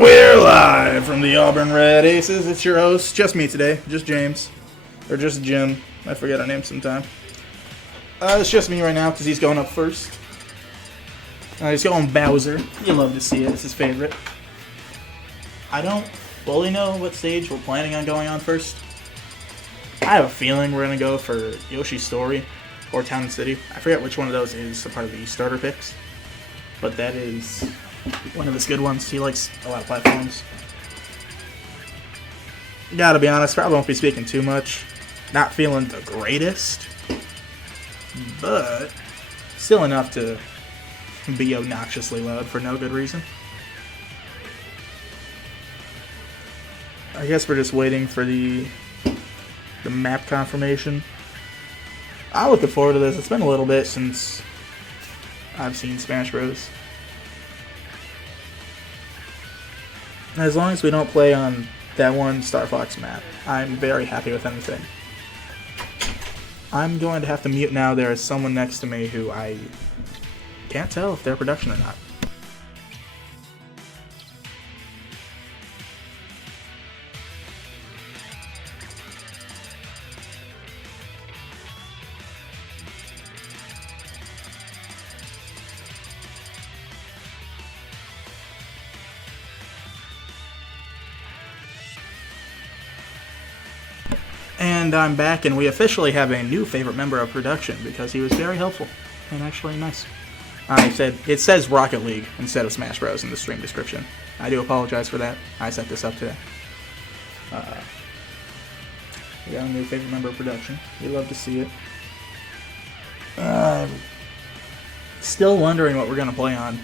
And we're live from the Auburn Red Aces. It's your host, just me today, just James, or just Jim. I forget our name sometime. It's just me right now because he's going up first. He's going Bowser. You love to see it. It's his favorite. I don't fully know what stage we're planning on going on first. I have a feeling we're going to go for Yoshi's Story or Town and City. I forget which one of those is a part of the starter picks, but that is one of his good ones. He likes a lot of platforms. Gotta be honest, probably won't be speaking too much. Not feeling the greatest, but still enough to be obnoxiously loud for no good reason. I guess we're just waiting for the map confirmation. I'm looking forward to this. It's been a little bit since I've seen Smash Bros. As long as we don't play on that one Star Fox map, I'm very happy with anything. I'm going to have to mute now. There is someone next to me who I can't tell if they're production or not. And I'm back, and we officially have a new favorite member of production because he was very helpful and actually nice. It says Rocket League instead of Smash Bros. In the stream description. I do apologize for that. I set this up today. We got a new favorite member of production. We love to see it. Still wondering what we're going to play on.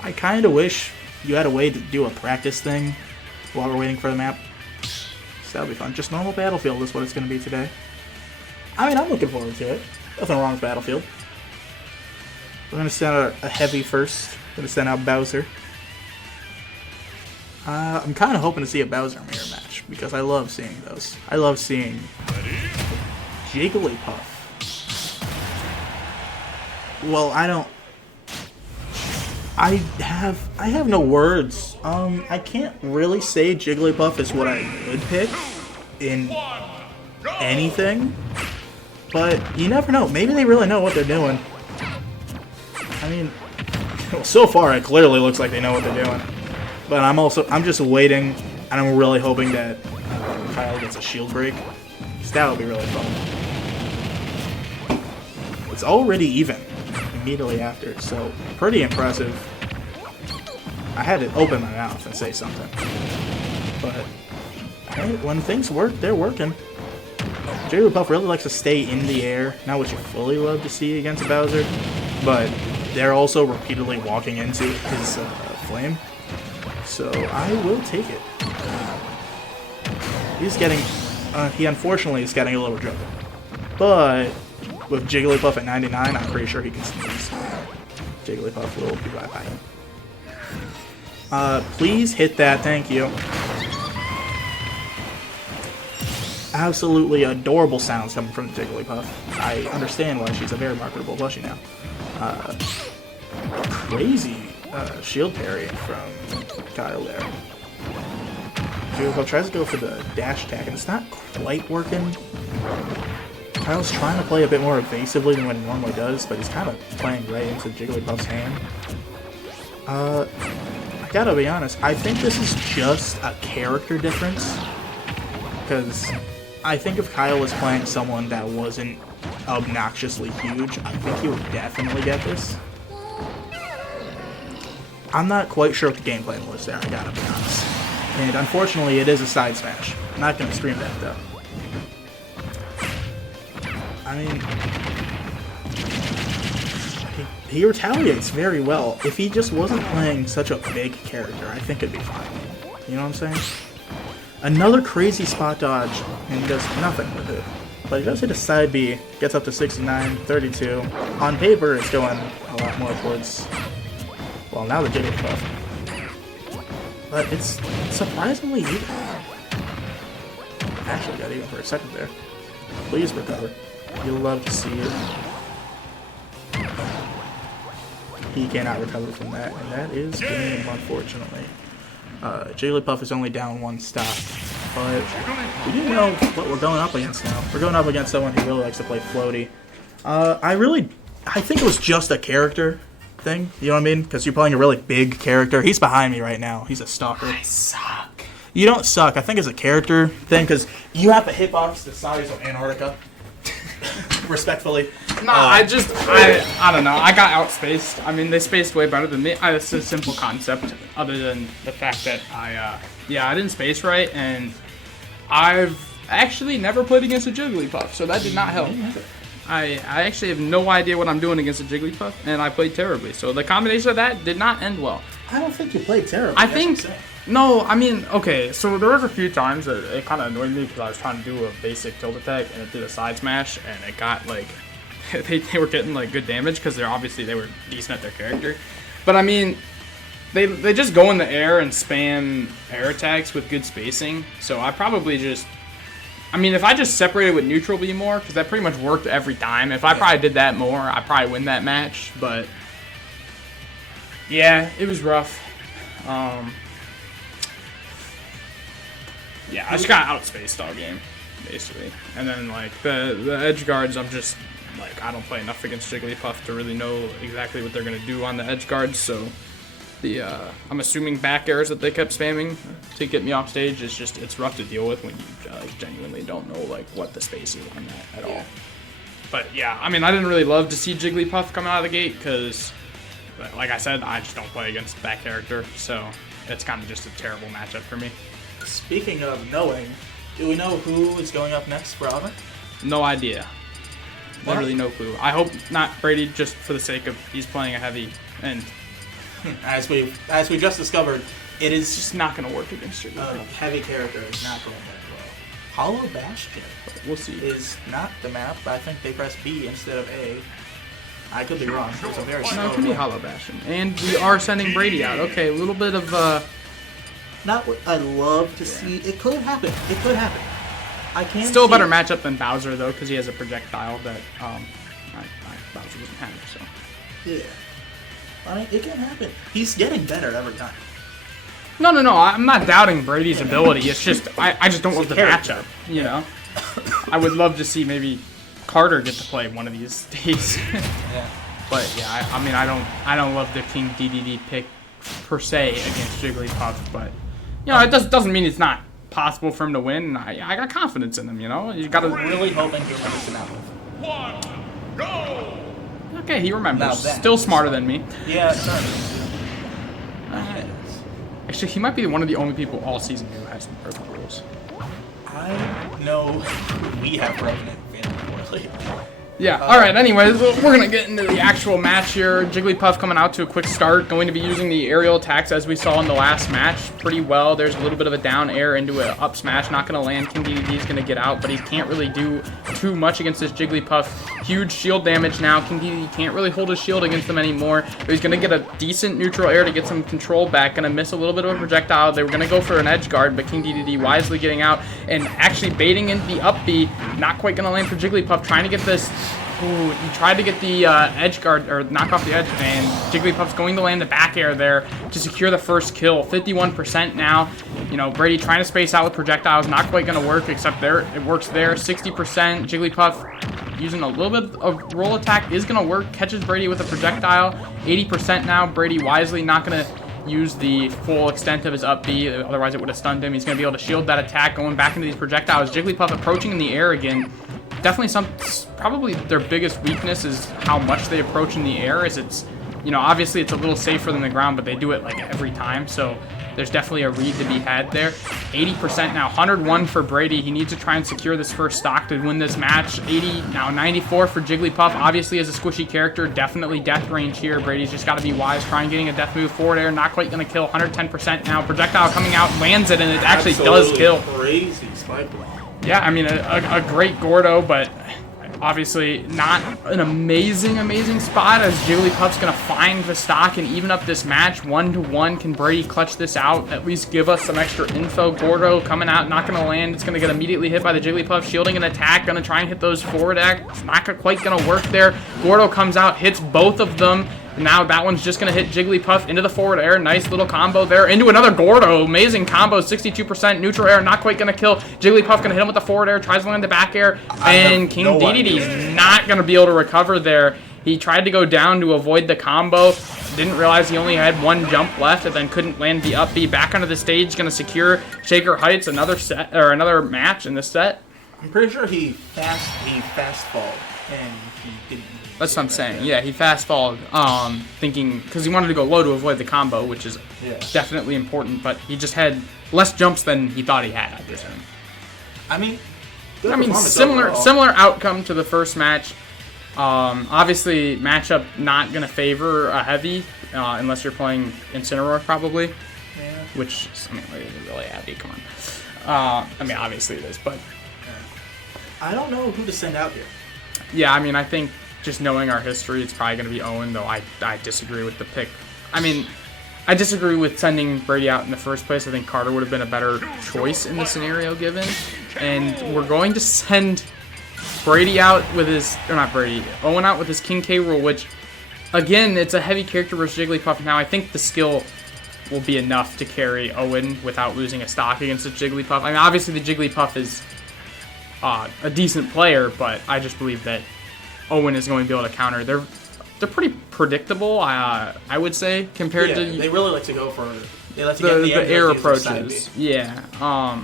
I kind of wish you had a way to do a practice thing while we're waiting for the map. That'll be fun. Just normal Battlefield is what it's going to be today. I mean, I'm looking forward to it. Nothing wrong with Battlefield. We're going to send out a heavy first. Going to send out Bowser. I'm kind of hoping to see a Bowser mirror match because I love seeing those. I love seeing Jigglypuff. Well, I have no words. I can't really say Jigglypuff is what I would pick in anything, but you never know. Maybe they really know what they're doing. I mean, well, so far it clearly looks like they know what they're doing, but I'm just waiting, and I'm really hoping that Kyle gets a shield break, because that would be really fun. It's already even immediately after, so pretty impressive. I had to open my mouth and say something, but hey, when things work, they're working. Jigglypuff really likes to stay in the air, not what you fully love to see against Bowser, but they're also repeatedly walking into his flame, so I will take it. He unfortunately is getting a little drunk, but with Jigglypuff at 99, I'm pretty sure he can sneeze. Jigglypuff will be right by him. Please hit that, thank you. Absolutely adorable sounds coming from Jigglypuff. I understand why she's a very marketable plushie now. Crazy shield parry from Kyle there. Jigglypuff tries to go for the dash attack, and it's not quite working. Kyle's trying to play a bit more evasively than what he normally does, but he's kind of playing right into Jigglypuff's hand. I gotta be honest, I think this is just a character difference, because I think if Kyle was playing someone that wasn't obnoxiously huge, I think he would definitely get this. I'm not quite sure what the game plan was there, I gotta be honest. And unfortunately, it is a side smash. I'm not gonna stream that though. I mean, he retaliates very well. If he just wasn't playing such a big character, I think it'd be fine. You know what I'm saying? Another crazy spot dodge, and he does nothing with it. But he does hit a side B, gets up to 69, 32. On paper, it's going a lot more towards, well, now the Jigglypuff. But it's surprisingly even. Actually got even for a second there. Please recover. You'll love to see it. He cannot recover from that, and that is game, unfortunately. Jigglypuff is only down 1 stock, but we do know what we're going up against now. We're going up against someone who really likes to play floaty. I think it was just a character thing, you know what I mean? Because you're playing a really big character. He's behind me right now. He's a stalker. I suck. You don't suck. I think it's a character thing, because you have a hitbox the size of Antarctica. Respectfully. No, I don't know. I got outspaced. I mean, they spaced way better than me. It's a simple concept, other than the fact that I didn't space right, and I've actually never played against a Jigglypuff, so that did not help. I actually have no idea what I'm doing against a Jigglypuff, and I played terribly. So the combination of that did not end well. I don't think you played terribly. I think... No, I mean, okay, so there was a few times that it kind of annoyed me because I was trying to do a basic tilt attack and it did a side smash and it got, like, they were getting, like, good damage because they were decent at their character. But, I mean, they just go in the air and spam air attacks with good spacing, so I probably just... I mean, if I just separated with neutral beam more, because that pretty much worked every time, if I probably did that more, I'd probably win that match, but... Yeah, it was rough. Yeah, I just got outspaced all game, basically. And then, like, the edge guards, I'm just, like, I don't play enough against Jigglypuff to really know exactly what they're going to do on the edge guards, so I'm assuming back airs that they kept spamming to get me off stage. It's rough to deal with when you genuinely don't know, like, what the space is on that at all. But, yeah, I mean, I didn't really love to see Jigglypuff come out of the gate because, like I said, I just don't play against that character, so it's kind of just a terrible matchup for me. Speaking of knowing, do we know who is going up next for Auburn? No idea. Literally no clue. I hope not Brady, just for the sake of he's playing a heavy, and as we just discovered, it is just not going to work against you. Heavy character is not going that well. Hollow Bastion, we'll see, is not the map. I think they press B instead of A. I could be wrong. It's a very slow. No, it could be Hollow Bastion, and we are sending Brady out. Okay, a little bit of Not what I love to see. It could happen. It could happen. I can't. Still a better matchup than Bowser though, because he has a projectile that Bowser doesn't have. So yeah, I mean it can happen. He's getting better every time. No. I'm not doubting Brady's ability. It's just I just don't love the matchup. You know, I would love to see maybe Carter get to play one of these days. Yeah. But yeah, I mean I don't love the King DDD pick per se against Jigglypuff, but. You know, it doesn't mean it's not possible for him to win. I got confidence in him, you know? You gotta... really hoping he remembers the map. 1, go! Okay, he remembers. Still smarter than me. Yeah, sorry. Actually, he might be one of the only people all season who has some perfect rules. I know we have broken it very poorly. Yeah, alright, anyways, we're going to get into the actual match here. Jigglypuff coming out to a quick start, going to be using the aerial attacks as we saw in the last match pretty well. There's a little bit of a down air into an up smash, not going to land. King DDD is going to get out, but he can't really do too much against this Jigglypuff. Huge shield damage now. King DDD can't really hold his shield against them anymore, but he's going to get a decent neutral air to get some control back. Going to miss a little bit of a projectile. They were going to go for an edge guard, but King DDD wisely getting out and actually baiting into the up B. Not quite going to land for Jigglypuff, trying to get this... Ooh, he tried to get the edge guard, or knock off the edge, and Jigglypuff's going to land the back air there to secure the first kill. 51% now. You know, Brady trying to space out with projectiles, not quite going to work, except there, it works there. 60%. Jigglypuff using a little bit of roll attack is going to work. Catches Brady with a projectile. 80% now. Brady wisely not going to use the full extent of his up B, otherwise it would have stunned him. He's going to be able to shield that attack, going back into these projectiles. Jigglypuff approaching in the air again. Definitely probably their biggest weakness is how much they approach in the air. It's, you know, obviously it's a little safer than the ground, but they do it like every time. So there's definitely a read to be had there. 80% now, 101 for Brady. He needs to try and secure this first stock to win this match. 80, now 94 for Jigglypuff. Obviously as a squishy character, definitely death range here. Brady's just got to be wise, trying getting a death move forward air. Not quite going to kill, 110% now. Projectile coming out, lands it, and it actually does kill. Crazy spike block. Yeah, I mean, a great Gordo, but obviously not an amazing spot as Jigglypuff's going to find the stock and even up this match. 1-1. Can Brady clutch this out? At least give us some extra info. Gordo coming out, not going to land. It's going to get immediately hit by the Jigglypuff. Shielding an attack. Going to try and hit those forward acts. Not quite going to work there. Gordo comes out, hits both of them. Now that one's just going to hit Jigglypuff into the forward air. Nice little combo there. Into another Gordo. Amazing combo. 62% neutral air. Not quite going to kill. Jigglypuff going to hit him with the forward air. Tries to land the back air. And King DDD's not going to be able to recover there. He tried to go down to avoid the combo. Didn't realize he only had one jump left and then couldn't land the up B. Back onto the stage. Going to secure Shaker Heights. Another set or another match in this set. I'm pretty sure he fast falled and he didn't. That's what I'm saying. Yeah, he fast-falled, thinking, because he wanted to go low to avoid the combo, which is definitely important, but he just had less jumps than he thought he had, I presume. I mean, similar outcome to the first match. Obviously, matchup not going to favor a heavy, unless you're playing Incineroar, probably. Yeah. Which, I mean, it isn't really heavy, come on. I mean, obviously it is, but... I don't know who to send out here. Yeah, I mean, I think... Just knowing our history, it's probably going to be Owen, though I disagree with the pick. I mean, I disagree with sending Brady out in the first place. I think Carter would have been a better choice in the scenario given. And we're going to send Brady out with his, or not Brady, Owen out with his King K rule, which, again, it's a heavy character versus Jigglypuff. Now, I think the skill will be enough to carry Owen without losing a stock against the Jigglypuff. I mean, obviously the Jigglypuff is a decent player, but I just believe that Owen is going to be able to counter. They're pretty predictable, I would say, compared to... they really like to go for... They like to the get the air approaches. Yeah. I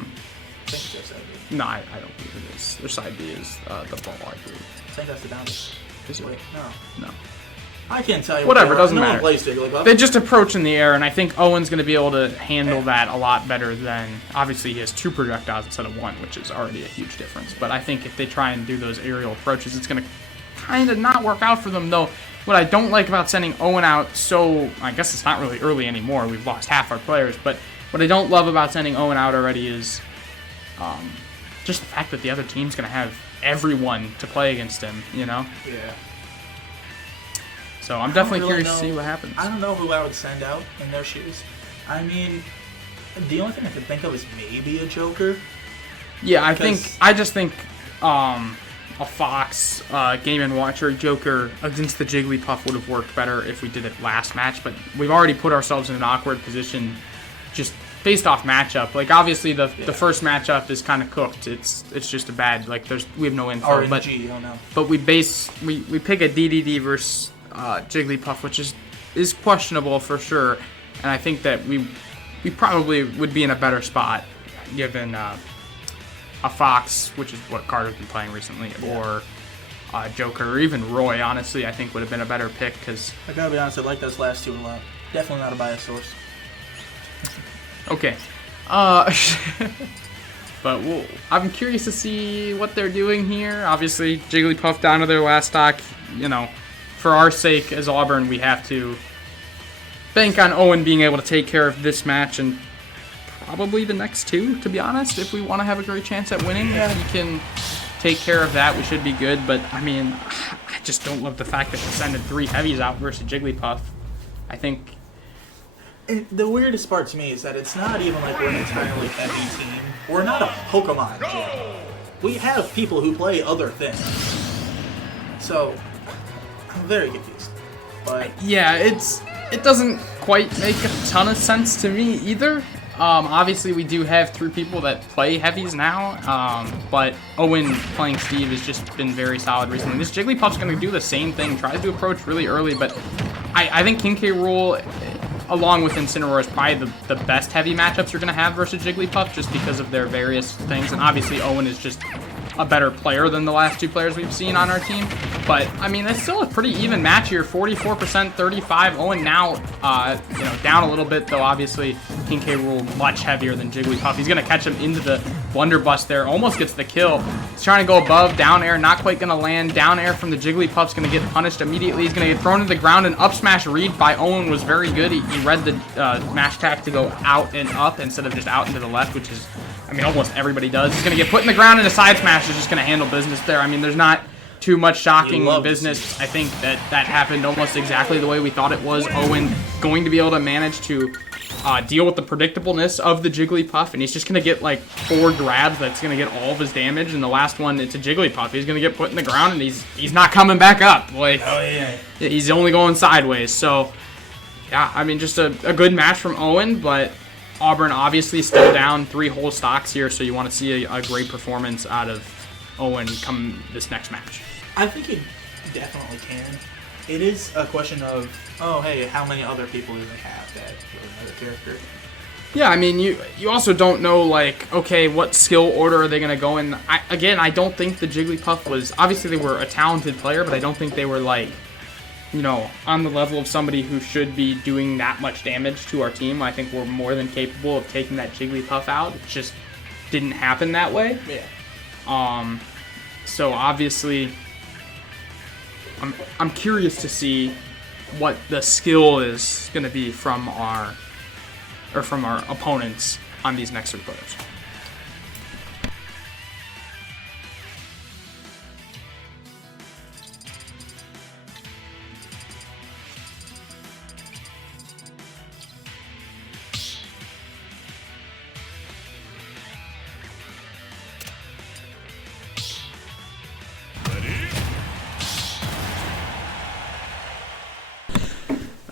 think it's side B. No, I don't believe it is. Their side B is the ball, I believe. I think that's the down B. Is it? Wait, no. No. I can't tell you. Whatever, doesn't no matter. One plays Jigglypuff. They just approach in the air, and I think Owen's going to be able to handle that a lot better than... Obviously, he has 2 projectiles instead of 1, which is already a huge difference. But I think if they try and do those aerial approaches, it's going to kind of not work out for them, though. What I don't like about sending Owen out so... I guess it's not really early anymore. We've lost half our players. But what I don't love about sending Owen out already is just the fact that the other team's going to have everyone to play against him, you know? Yeah. So I'm definitely curious to see what happens. I don't know who I would send out in their shoes. I mean, the only thing I could think of is maybe a Joker. Yeah, I just think a Fox, Game & Watcher Joker against the Jigglypuff would have worked better if we did it last match, but we've already put ourselves in an awkward position just based off matchup. Like, obviously the first matchup is kind of cooked. It's just a bad, like, we have no info. RNG, oh no. But we pick a DDD versus Jigglypuff, which is questionable for sure, and I think that we probably would be in a better spot given a Fox, which is what Carter's been playing recently, or Joker, or even Roy, honestly, I think would have been a better pick, because... I gotta be honest, I like those last two a lot. Definitely not a bias source. Okay. But I'm curious to see what they're doing here. Obviously, Jigglypuff down to their last stock. You know, for our sake as Auburn, we have to bank on Owen being able to take care of this match and probably the next two, to be honest, if we want to have a great chance at winning. If he can take care of that, we should be good. But, I mean, I just don't love the fact that we're sending 3 heavies out versus Jigglypuff. I think... The weirdest part to me is that it's not even like we're an entirely heavy team. We're not a Pokemon gym. We have people who play other things. So, I'm very confused. But yeah, it doesn't quite make a ton of sense to me either. Obviously, we do have 3 people that play heavies now, but Owen playing Steve has just been very solid recently. This Jigglypuff's going to do the same thing, tries to approach really early, but I think King K. Rool, along with Incineroar, is probably the best heavy matchups you're going to have versus Jigglypuff, just because of their various things, and obviously Owen is just a better player than the last 2 players we've seen on our team. But, I mean, it's still a pretty even match here. 44%, 35. Owen now, down a little bit, though, obviously. King K. Rool much heavier than Jigglypuff. He's going to catch him into the blunderbuss there. Almost gets the kill. He's trying to go above. Down air, not quite going to land. Down air from the Jigglypuff's going to get punished immediately. He's going to get thrown to the ground. An up smash read by Owen was very good. He read the smash attack to go out and up instead of just out and to the left, which is, I mean, almost everybody does. He's going to get put in the ground, and a side smash is just going to handle business there. I mean, there's not too much shocking business. I think that happened almost exactly the way we thought it was. Owen going to be able to manage to deal with the predictableness of the Jigglypuff, and he's just going to get like 4 grabs that's going to get all of his damage, and the last one, it's a Jigglypuff. He's going to get put in the ground, and he's not coming back up. Like, Oh, yeah. he's only going sideways. So, yeah, I mean, just a good match from Owen, but Auburn obviously still down 3 whole stocks here, so you want to see a great performance out of Owen come this next match. I think he definitely can. It is a question of, oh, hey, how many other people do they have that for another character? Yeah, I mean, you also don't know, like, okay, what skill order are they going to go in? I don't think the Jigglypuff was, obviously they were a talented player, but I don't think they were, like, you know, on the level of somebody who should be doing that much damage to our team. I think we're more than capable of taking that Jigglypuff out. It just didn't happen that way. Yeah. So obviously, I'm curious to see what the skill is going to be from our opponents on these next 3 players.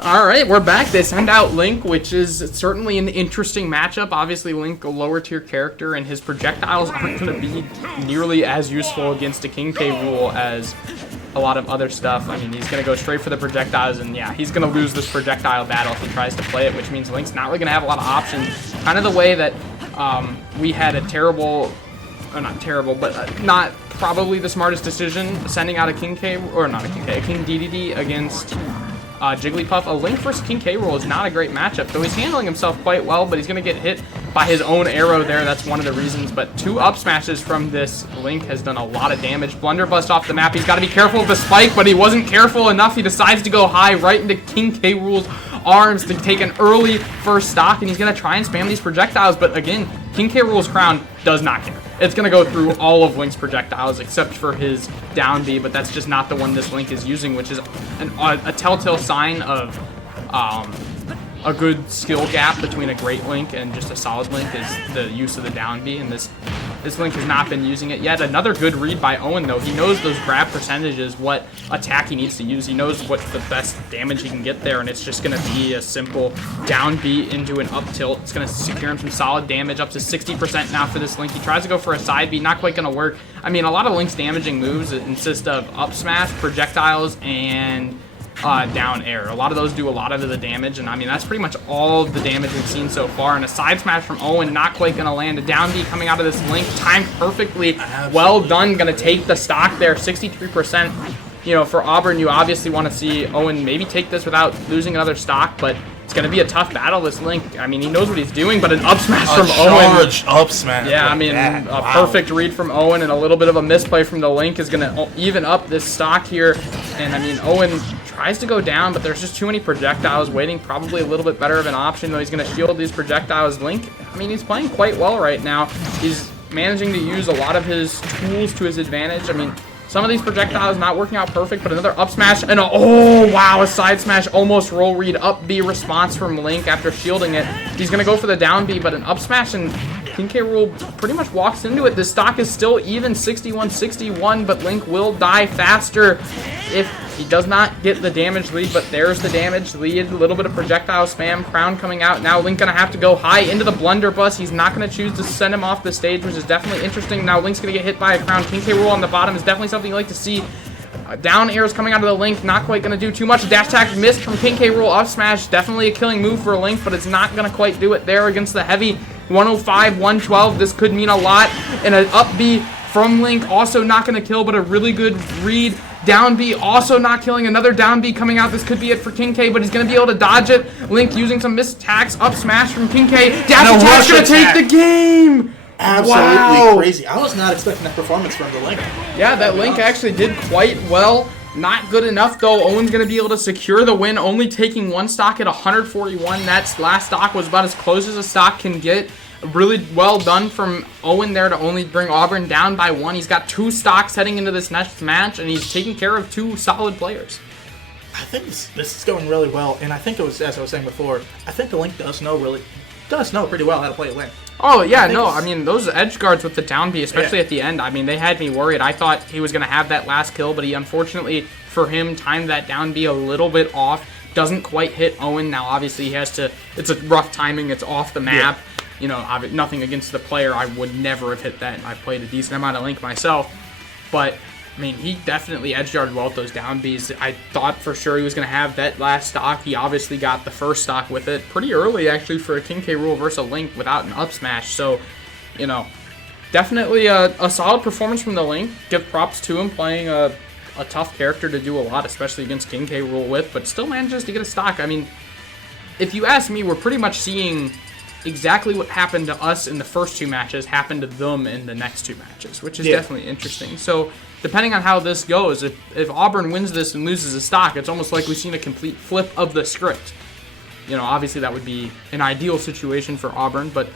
All right, we're back. They send out Link, which is certainly an interesting matchup. Obviously, Link, a lower tier character, and his projectiles aren't going to be nearly as useful against a King K. Rool as a lot of other stuff. I mean, he's going to go straight for the projectiles, and yeah, he's going to lose this projectile battle if he tries to play it, which means Link's not really going to have a lot of options. Kind of the way that we had a terrible, or not terrible, but not probably the smartest decision sending out a King K, or not a King K, a King DDD against Jigglypuff. A Link versus King K. Rool is not a great matchup, though he's handling himself quite well, but he's going to get hit by his own arrow there. That's one of the reasons, but 2 up smashes from this Link has done a lot of damage. Blunderbuss off the map. He's got to be careful of the spike, but he wasn't careful enough. He decides to go high right into King K. Rool's arms to take an early first stock, and he's going to try and spam these projectiles, but again, King K. Rool's crown does not care. It's going to go through all of Link's projectiles except for his down B, but that's just not the one this Link is using, which is a telltale sign of a good skill gap between a great Link and just a solid Link is the use of the down B, and this Link has not been using it yet. Another good read by Owen, though. He knows those grab percentages, what attack he needs to use. He knows what's the best damage he can get there, and it's just going to be a simple down B into an up tilt. It's going to secure him some solid damage, up to 60% now for this Link. He tries to go for a side B, not quite going to work. I mean, a lot of Link's damaging moves consist of up smash, projectiles, and down air. A lot of those do a lot of the damage, and I mean, that's pretty much all of the damage we've seen so far. And a side smash from Owen, not quite going to land. A down B coming out of this Link, timed perfectly. Well done, going to take the stock there, 63%. You know, for Auburn, you obviously want to see Owen maybe take this without losing another stock, but it's going to be a tough battle, this Link. I mean, he knows what he's doing, but an up smash from Owen. Up smash. Yeah, I mean, perfect read from Owen, and a little bit of a misplay from the Link is going to even up this stock here. And I mean, Owen tries to go down, but there's just too many projectiles waiting. Probably a little bit better of an option, though. He's going to shield these projectiles. Link, I mean, he's playing quite well right now. He's managing to use a lot of his tools to his advantage. I mean, some of these projectiles not working out perfect, but another up smash and oh wow, a side smash, almost roll read, up B response from Link after shielding it. He's going to go for the down B, but an up smash, and King K. Rool pretty much walks into it. This stock is still even 61-61, but Link will die faster if he does not get the damage lead, but there's the damage lead. A little bit of projectile spam, crown coming out. Now Link going to have to go high into the blunderbuss. He's not going to choose to send him off the stage, which is definitely interesting. Now Link's going to get hit by a crown. King K. Rool on the bottom is definitely something you like to see. Down airs coming out of the Link, not quite going to do too much. Dash attack missed from King K. Rool. Up smash, definitely a killing move for Link, but it's not going to quite do it there against the heavy 105, 112. This could mean a lot. And an up B from Link, also not going to kill, but a really good read. Down B also not killing. Another down B coming out. This could be it for King K, but he's going to be able to dodge it. Link using some missed attacks. Up smash from King K. Dash attack's going to take the game. Absolutely crazy. I was not expecting that performance from the Link. Yeah, that Link actually did quite well. Not good enough, though. Owen's going to be able to secure the win, only taking one stock at 141. That last stock was about as close as a stock can get. Really well done from Owen there to only bring Auburn down by 1. He's got 2 stocks heading into this next match, and he's taking care of 2 solid players. I think this is going really well, and I think it was, as I was saying before, I think the Link does know pretty well how to play a Link. Oh, yeah, I mean, those edge guards with the down B, especially at the end, I mean, they had me worried. I thought he was going to have that last kill, but he, unfortunately, for him, timed that down B a little bit off. Doesn't quite hit Owen. Now, obviously, he has to, it's a rough timing. It's off the map. Yeah. You know, nothing against the player. I would never have hit that. I played a decent amount of Link myself. But, I mean, he definitely edge guarded well with those down Bs. I thought for sure he was going to have that last stock. He obviously got the first stock with it pretty early, actually, for a King K. Rool versus a Link without an up smash. So, you know, definitely a solid performance from the Link. Give props to him playing a tough character to do a lot, especially against King K. Rool with, but still manages to get a stock. I mean, if you ask me, we're pretty much seeing exactly what happened to us in the first two matches happen to them in the next two matches, which is definitely interesting. So, depending on how this goes, if Auburn wins this and loses a stock, it's almost like we've seen a complete flip of the script. You know, obviously that would be an ideal situation for Auburn, but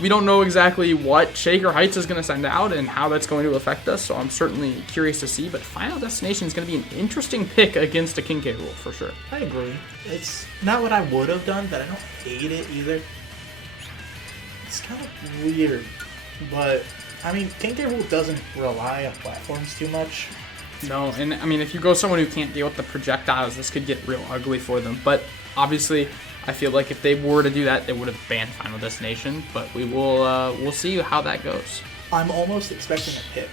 we don't know exactly what Shaker Heights is going to send out and how that's going to affect us, so I'm certainly curious to see. But Final Destination is going to be an interesting pick against a King K. Rool, for sure. I agree. It's not what I would have done, but I don't hate it either. It's kind of weird, but, I mean, King K. Rool doesn't rely on platforms too much. No, and, I mean, if you go someone who can't deal with the projectiles, this could get real ugly for them. But, obviously, I feel like if they were to do that, they would have banned Final Destination, but we will we'll see how that goes. I'm almost expecting a pick.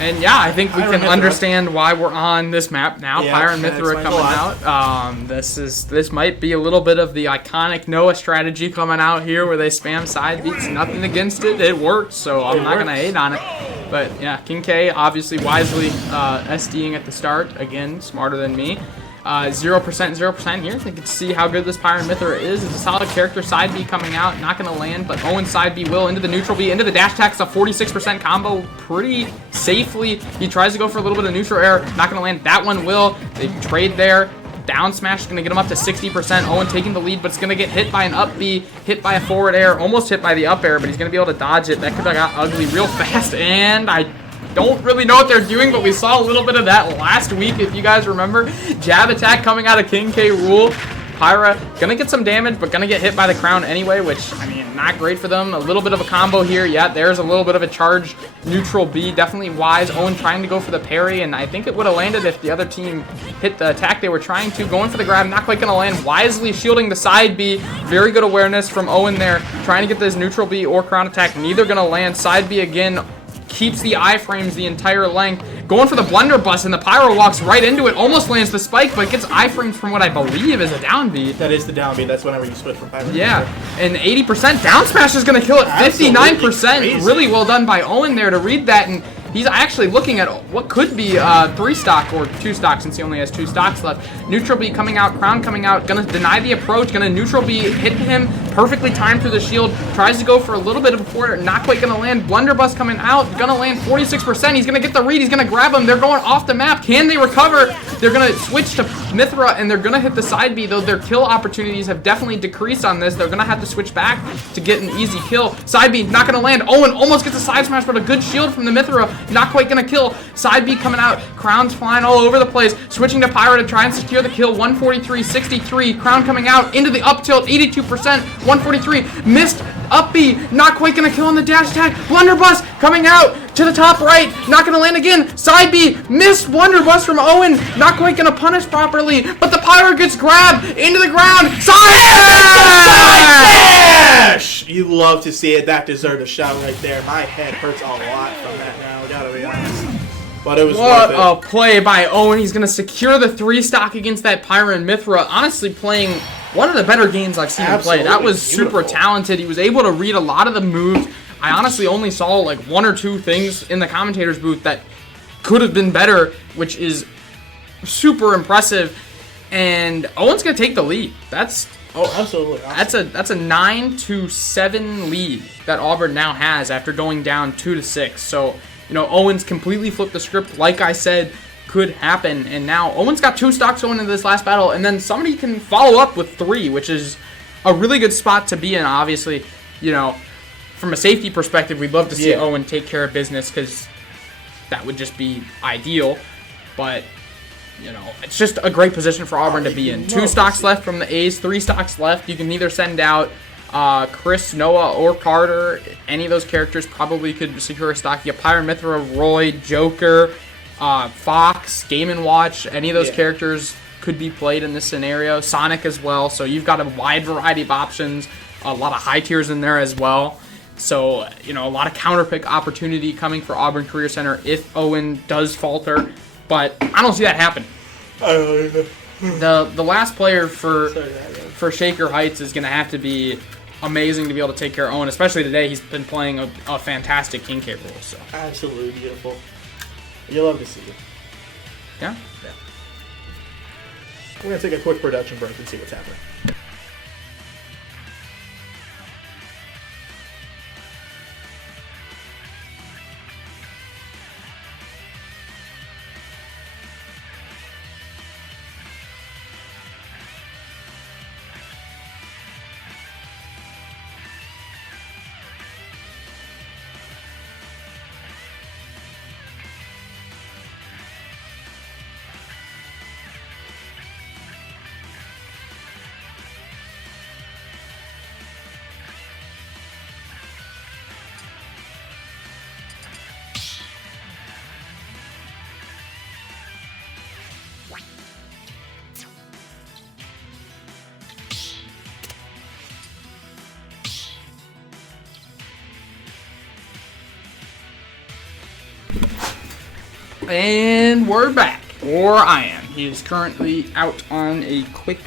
And yeah, I think we can understand why we're on this map now. Yeah, Pyre and Mithra coming out. This might be a little bit of the iconic Noah strategy coming out here, where they spam side beats. Nothing against it. It works, so I'm not gonna hate on it. But yeah, King K obviously wisely SDing at the start. Again, smarter than me. 0% here. You can see how good this Pyre and Mithra is. It's a solid character. Side B coming out. Not going to land, but Owen's side B will. Into the neutral B. Into the dash attack. It's a 46% combo pretty safely. He tries to go for a little bit of neutral air. Not going to land. That one will. They trade there. Down smash is going to get him up to 60%. Owen taking the lead, but it's going to get hit by an up B, hit by a forward air, almost hit by the up air, but he's going to be able to dodge it. That could have got ugly real fast, and I don't really know what they're doing, but we saw a little bit of that last week, if you guys remember. Jab attack coming out of King K. Rool. Pyra gonna get some damage, but gonna get hit by the crown anyway, which, I mean, not great for them. A little bit of a combo here. Yeah, there's a little bit of a charge. Neutral B, definitely wise. Owen trying to go for the parry, and I think it would have landed if the other team hit the attack they were trying to. Going for the grab, not quite gonna land. Wisely shielding the side B. Very good awareness from Owen there. Trying to get this neutral B or crown attack. Neither gonna land. Side B again. Keeps the iframes the entire length. Going for the blunderbuss, and the Pyro walks right into it. Almost lands the spike, but gets iframes from what I believe is a down B. That is the down B. That's whenever you switch from Pyro. Yeah, and 80% down smash is going to kill it. 59%. Really well done by Owen there to read that, and he's actually looking at what could be 3 stock or 2 stock since he only has 2 stocks left. Neutral B coming out, crown coming out, gonna deny the approach, gonna neutral B hit him, perfectly timed through the shield, tries to go for a little bit of a forward, not quite gonna land. Blunderbuss coming out, gonna land 46%. He's gonna get the read, he's gonna grab him. They're going off the map. Can they recover? They're gonna switch to Mithra, and they're gonna hit the side B, though their kill opportunities have definitely decreased on this. They're gonna have to switch back to get an easy kill. Side B not gonna land. Owen almost gets a side smash, but a good shield from the Mithra. Not quite gonna kill. Side B coming out. Crown's flying all over the place. Switching to Pyro to try and secure the kill. 143, 63. Crown coming out into the up tilt. 82%. 143. Missed up B. Not quite gonna kill on the dash attack. Blunderbuss coming out to the top right. Not gonna land again. Side B. Missed Blunderbuss from Owen. Not quite gonna punish properly. But the Pyro gets grabbed into the ground. Smash! You love to see it. That deserved a shot right there. My head hurts a lot from that now, gotta be honest. But it was worth it. What a play by Owen. He's going to secure the 3 stock against that Pyro and Mithra. Honestly, playing one of the better games I've seen him play. That was super talented. He was able to read a lot of the moves. I honestly only saw like 1 or 2 things in the commentator's booth that could have been better, which is super impressive. And Owen's going to take the lead. Absolutely. Awesome. That's a 9-7 lead that Auburn now has after going down 2-6. So, you know, Owens completely flipped the script. Like I said, could happen. And now Owens got 2 stocks going into this last battle, and then somebody can follow up with 3, which is a really good spot to be in. Obviously, you know, from a safety perspective, we'd love to see Owen take care of business because that would just be ideal. But you know, it's just a great position for Auburn to be in. 2 stocks left from the A's, 3 stocks left. You can either send out Chris, Noah, or Carter. Any of those characters probably could secure a stock. You have Pyron, Mithra, Roy, Joker, Fox, Game & Watch. Any of those characters could be played in this scenario. Sonic as well. So you've got a wide variety of options. A lot of high tiers in there as well. So, you know, a lot of counter pick opportunity coming for Auburn Career Center if Owen does falter. But I don't see that happen. The last player for Shaker Heights is going to have to be amazing to be able to take care of Owen, especially today. He's been playing a fantastic King K role. So. Absolutely beautiful. You'll love to see it. Yeah? Yeah. We're going to take a quick production break and see what's happening. And we're back. Or I am. He is currently out on a quick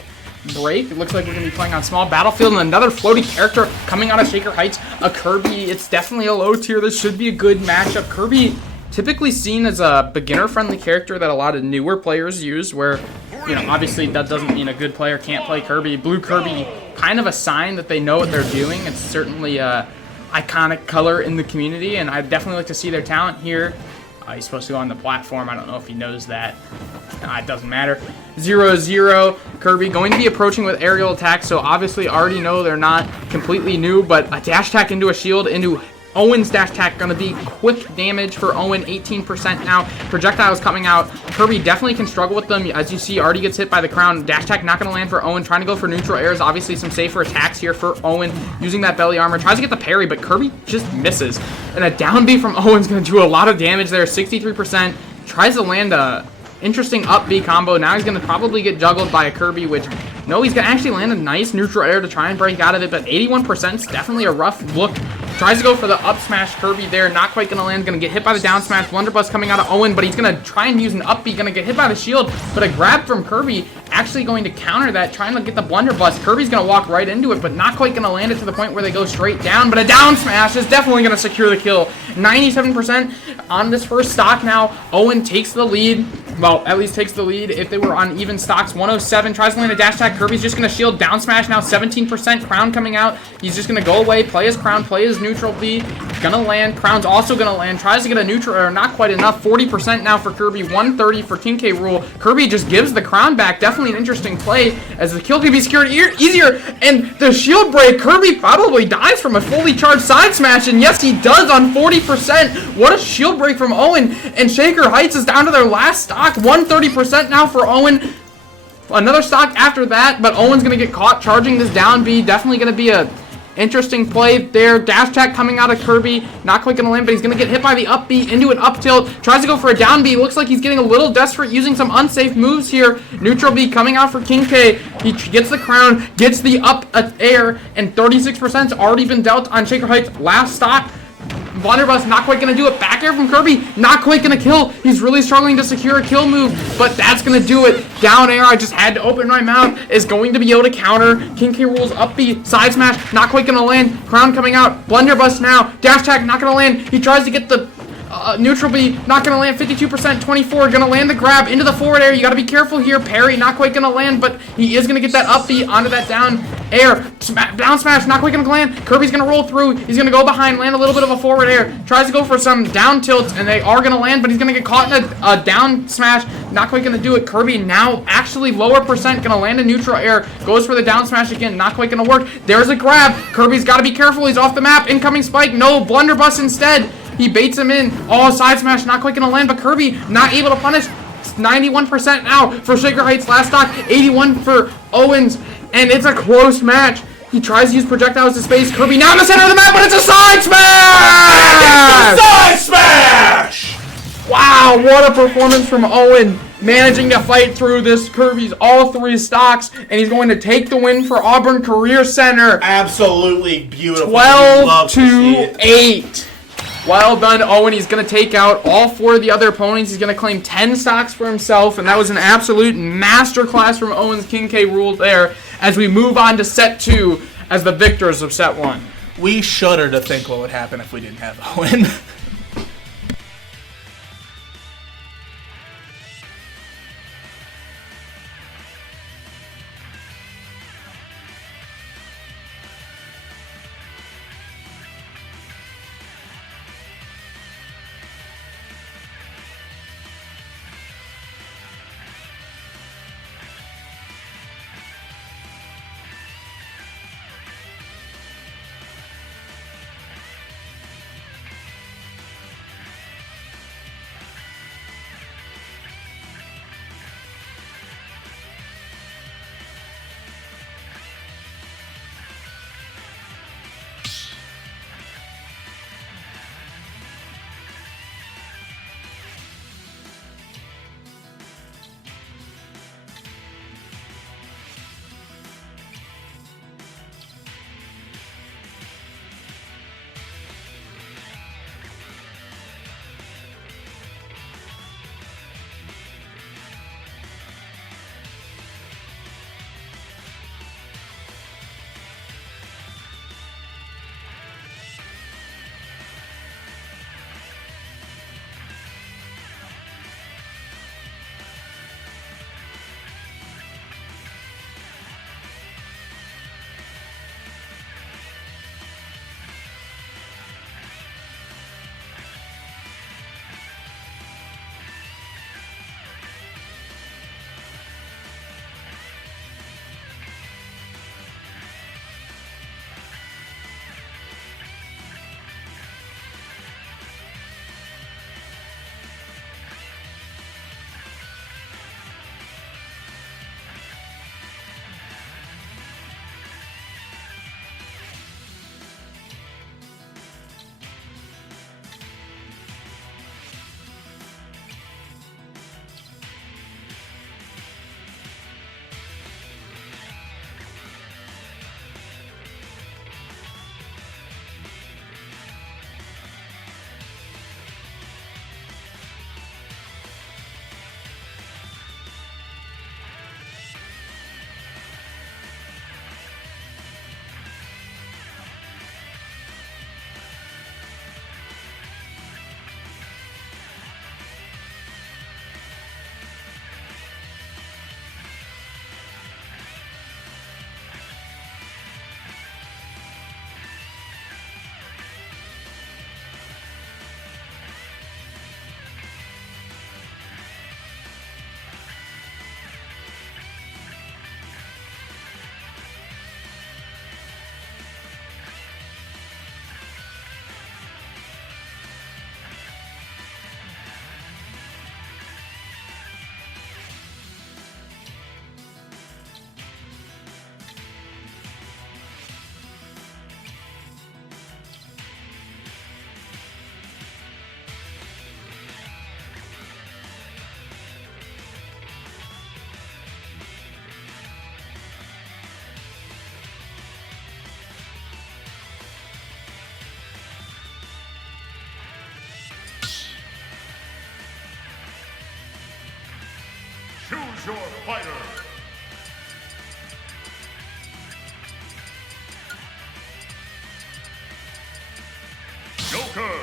break. It looks like we're going to be playing on Small Battlefield and another floating character coming out of Shaker Heights. A Kirby. It's definitely a low tier. This should be a good matchup. Kirby, typically seen as a beginner-friendly character that a lot of newer players use, where, you know, obviously that doesn't mean a good player can't play Kirby. Blue Kirby, kind of a sign that they know what they're doing. It's certainly a iconic color in the community, and I'd definitely like to see their talent here. He's supposed to go on the platform. I don't know if he knows that. It doesn't matter. 0-0. Kirby going to be approaching with aerial attack, so obviously already know they're not completely new, but a dash attack into a shield into Owen's dash attack going to be quick damage for Owen, 18% now. Projectiles coming out. Kirby definitely can struggle with them. As you see, already gets hit by the crown. Dash attack not going to land for Owen. Trying to go for neutral airs. Obviously some safer attacks here for Owen using that belly armor. Tries to get the parry, but Kirby just misses. And a down B from Owen's going to do a lot of damage there, 63%. Tries to land a interesting up B combo. Now he's going to probably get juggled by a Kirby, which, no, he's going to actually land a nice neutral air to try and break out of it, but 81% is definitely a rough look. Tries to go for the up smash. Kirby there, not quite going to land. Going to get hit by the down smash. Blunderbuss coming out of Owen, but he's going to try and use an up B. Going to get hit by the shield, but a grab from Kirby actually going to counter that, trying to get the blunderbuss. Kirby's going to walk right into it, but not quite going to land it to the point where they go straight down, but a down smash is definitely going to secure the kill. 97% on this first stock now. Owen takes the lead. Well, at least takes the lead. If they were on even stocks, 107. Tries to land a dash attack. Kirby's just going to shield down smash now. 17%. Crown coming out. He's just going to go away. Play his crown. Play his neutral B. Gonna land. Crown's also going to land. Tries to get a neutral air. Not quite enough. 40% now for Kirby. 130 for King K Rool. Kirby just gives the crown back. Definitely an interesting play as the kill can be secured easier. And the shield break. Kirby probably dies from a fully charged side smash. And yes, he does on 40%. What a shield break from Owen. And Shaker Heights is down to their last stock. 130% now for Owen. Another stock after that, but Owen's going to get caught charging this down B. Definitely going to be a interesting play there. Dash attack coming out of Kirby. Not quite going to land, but he's going to get hit by the up B into an up tilt. Tries to go for a down B. Looks like he's getting a little desperate using some unsafe moves here. Neutral B coming out for King K. He gets the crown, gets the up air, and 36% has already been dealt on Shaker Heights' last stock. Blunderbuss not quite going to do it. Back air from Kirby, not quite going to kill. He's really struggling to secure a kill move, but that's going to do it. Down air, I just had to open my mouth, is going to be able to counter. King K Rool's up B, side smash, not quite going to land. Crown coming out. Blunderbuss now. Dash attack, not going to land. He tries to get the neutral B, not going to land. 52%, 24, going to land the grab into the forward air. You got to be careful here. Parry, not quite going to land, but he is going to get that up B onto that down air. Down smash, not quite going to land. Kirby's going to roll through. He's going to go behind, land a little bit of a forward air. Tries to go for some down tilts, and they are going to land, but he's going to get caught in a down smash. Not quite going to do it. Kirby now actually lower percent, going to land a neutral air. Goes for the down smash again. Not quite going to work. There's a grab. Kirby's got to be careful. He's off the map. Incoming spike. No, blunderbuss instead. He baits him in. Oh, side smash, not quite going to land, but Kirby not able to punish. 91% now for Shaker Heights. Last stock, 81 for Owens. And it's a close match. He tries to use projectiles to space Kirby. Now in the center of the map, but it's a side smash! Side smash! Wow, what a performance from Owen. Managing to fight through this Kirby's all 3 stocks. And he's going to take the win for Auburn Career Center. Absolutely beautiful. 12-8. Well done, Owen. He's going to take out all 4 of the other opponents. He's going to claim 10 stocks for himself, and that was an absolute masterclass from Owen's King K. Rule there as we move on to set 2 as the victors of set 1. We shudder to think what would happen if we didn't have Owen. Choose your fighter. Joker.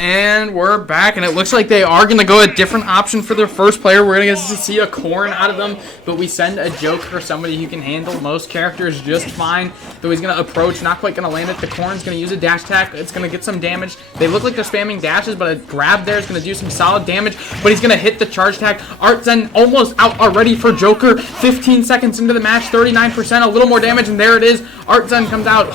And we're back, and it looks like they are going to go a different option for their first player. We're going to get to see a Corn out of them, but we send a Joker or somebody who can handle most characters just fine. Though he's going to approach, not quite going to land it. The Corn's going to use a dash attack. It's going to get some damage. They look like they're spamming dashes, but a grab there is going to do some solid damage, but he's going to hit the charge attack. Artzen almost out already for Joker. 15 seconds into the match, 39%, a little more damage, and there it is. Artzen comes out.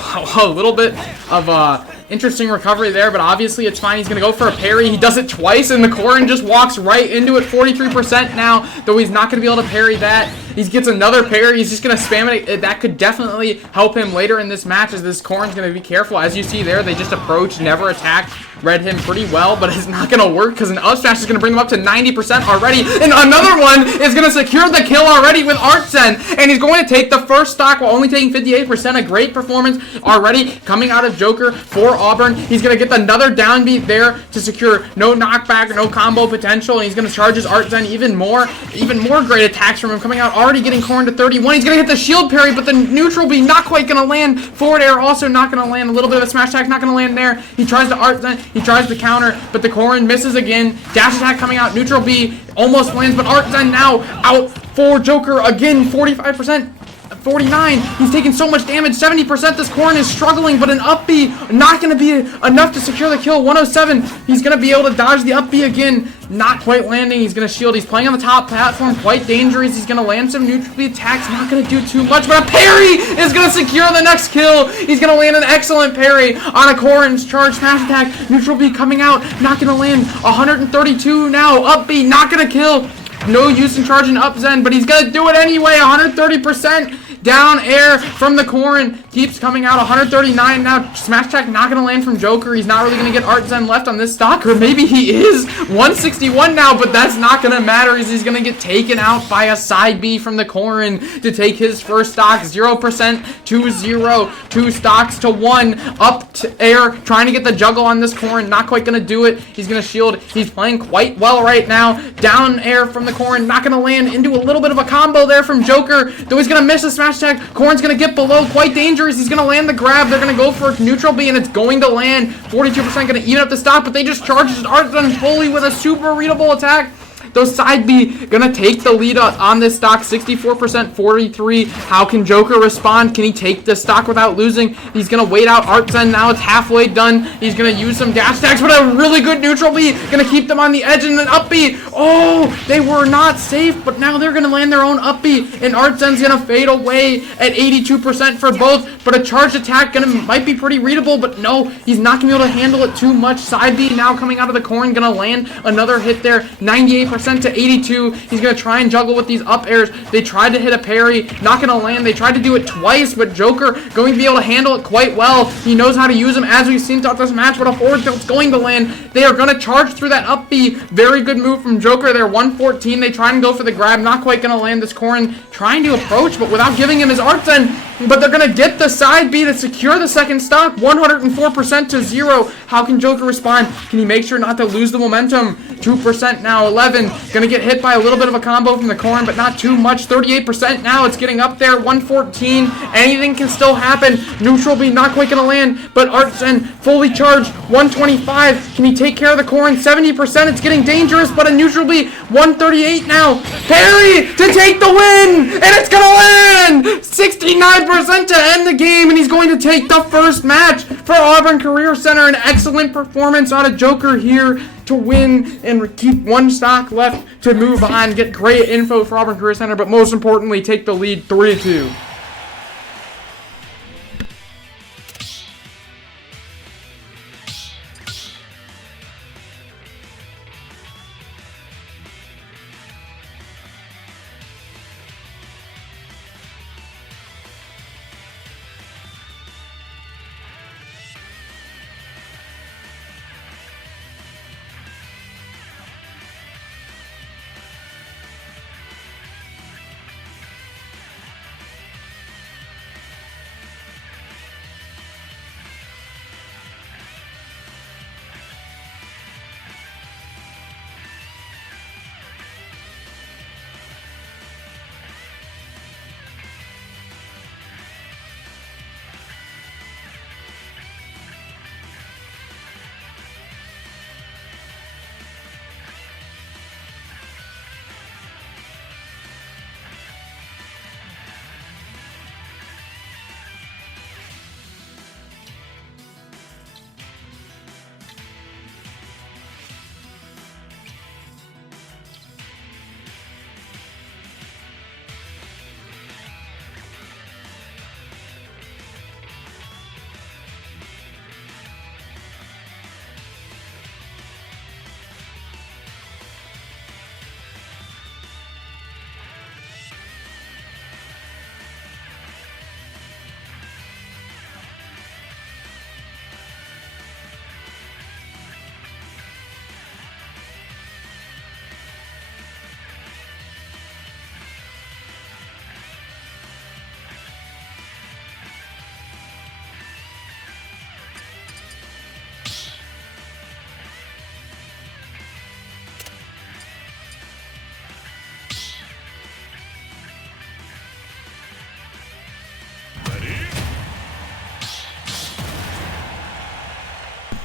A little bit of interesting recovery there, but obviously it's fine. He's going to go for a parry. He does it twice, and the Corn just walks right into it. 43% now, though he's not going to be able to parry that. He gets another parry. He's just going to spam it. That could definitely help him later in this match, as this Corn's going to be careful. As you see there, they just approach, never attack. Read him pretty well, but it's not going to work because an up smash is going to bring him up to 90% already. And another one is going to secure the kill already with Artzen. And he's going to take the first stock while only taking 58%. A great performance already coming out of Joker for Auburn. He's going to get another downbeat there to secure no knockback, no combo potential. And he's going to charge his Artzen even more great attacks from him coming out. Already getting Corn to 31. He's going to hit the shield parry, but the neutral B not quite going to land. Forward air also not going to land. A little bit of a smash attack not going to land there. He tries to Artzen. He tries to counter, but the Corn misses again. Dash attack coming out. Neutral B almost lands, but Artzen now out for Joker again. 45%. 49. He's taking so much damage. 70%. This Corn is struggling, but an up B not going to be enough to secure the kill. 107. He's going to be able to dodge the up B again. Not quite landing. He's going to shield. He's playing on the top platform. Quite dangerous. He's going to land some neutral B attacks. Not going to do too much, but a parry is going to secure the next kill. He's going to land an excellent parry on a Corn's charge smash attack. Neutral B coming out. Not going to land. 132 now. Up B not going to kill. No use in charging up Zen, but he's going to do it anyway. 130%. Down air from the Corn. Keeps coming out. 139 now. Smash attack not going to land from Joker. He's not really going to get Artzen left on this stock. Or maybe he is. 161 now, but that's not going to matter, as he's going to get taken out by a side B from the Corn to take his first stock. 0% to 0. 2 stocks to 1. Up to air. Trying to get the juggle on this Corn. Not quite going to do it. He's going to shield. He's playing quite well right now. Down air from the Corn. Not going to land into a little bit of a combo there from Joker. Though he's going to miss a smash attack. Corn's going to get below. Quite dangerous. He's going to land the grab. They're going to go for a neutral B, and it's going to land. 42% going to even up the stock, but they just charged Artzen fully with a super readable attack. Those side B gonna take the lead on this stock. 64%, 43. How can Joker respond? Can he take this stock without losing? He's gonna wait out Artzen. Now it's halfway done. He's gonna use some dash attacks, but a really good neutral B. Gonna keep them on the edge, and then up B. Oh, they were not safe, but now they're gonna land their own up B, and Artzen's gonna fade away at 82% for both. But a charged attack might be pretty readable, but no, he's not gonna be able to handle it too much. Side B now coming out of the Corn, gonna land another hit there. 98% to 82. He's going to try and juggle with these up airs. They tried to hit a parry. Not going to land. They tried to do it twice, but Joker going to be able to handle it quite well. He knows how to use them, as we've seen throughout this match, but a forward tilt's going to land. They are going to charge through that up B. Very good move from Joker there. 114. They try and go for the grab. Not quite going to land. This Corn trying to approach, but without giving him his Artzen. But they're going to get the side B to secure the second stock. 104% to 0. How can Joker respond? Can he make sure not to lose the momentum? 2% now. 11. Going to get hit by a little bit of a combo from the Corn, but not too much. 38% now. It's getting up there. 114. Anything can still happen. Neutral B not quite going to land, but Artzen fully charged. 125. Can he take care of the Corn? 70%. It's getting dangerous, but a neutral B. 138 now. Parry to take the win, and it's going to land. 69% to end the game, and he's going to take the first match for Auburn Career Center. An excellent performance out of Joker here to win and keep one stock left to move on. Get great info for Auburn Career Center, but most importantly, take the lead 3-2.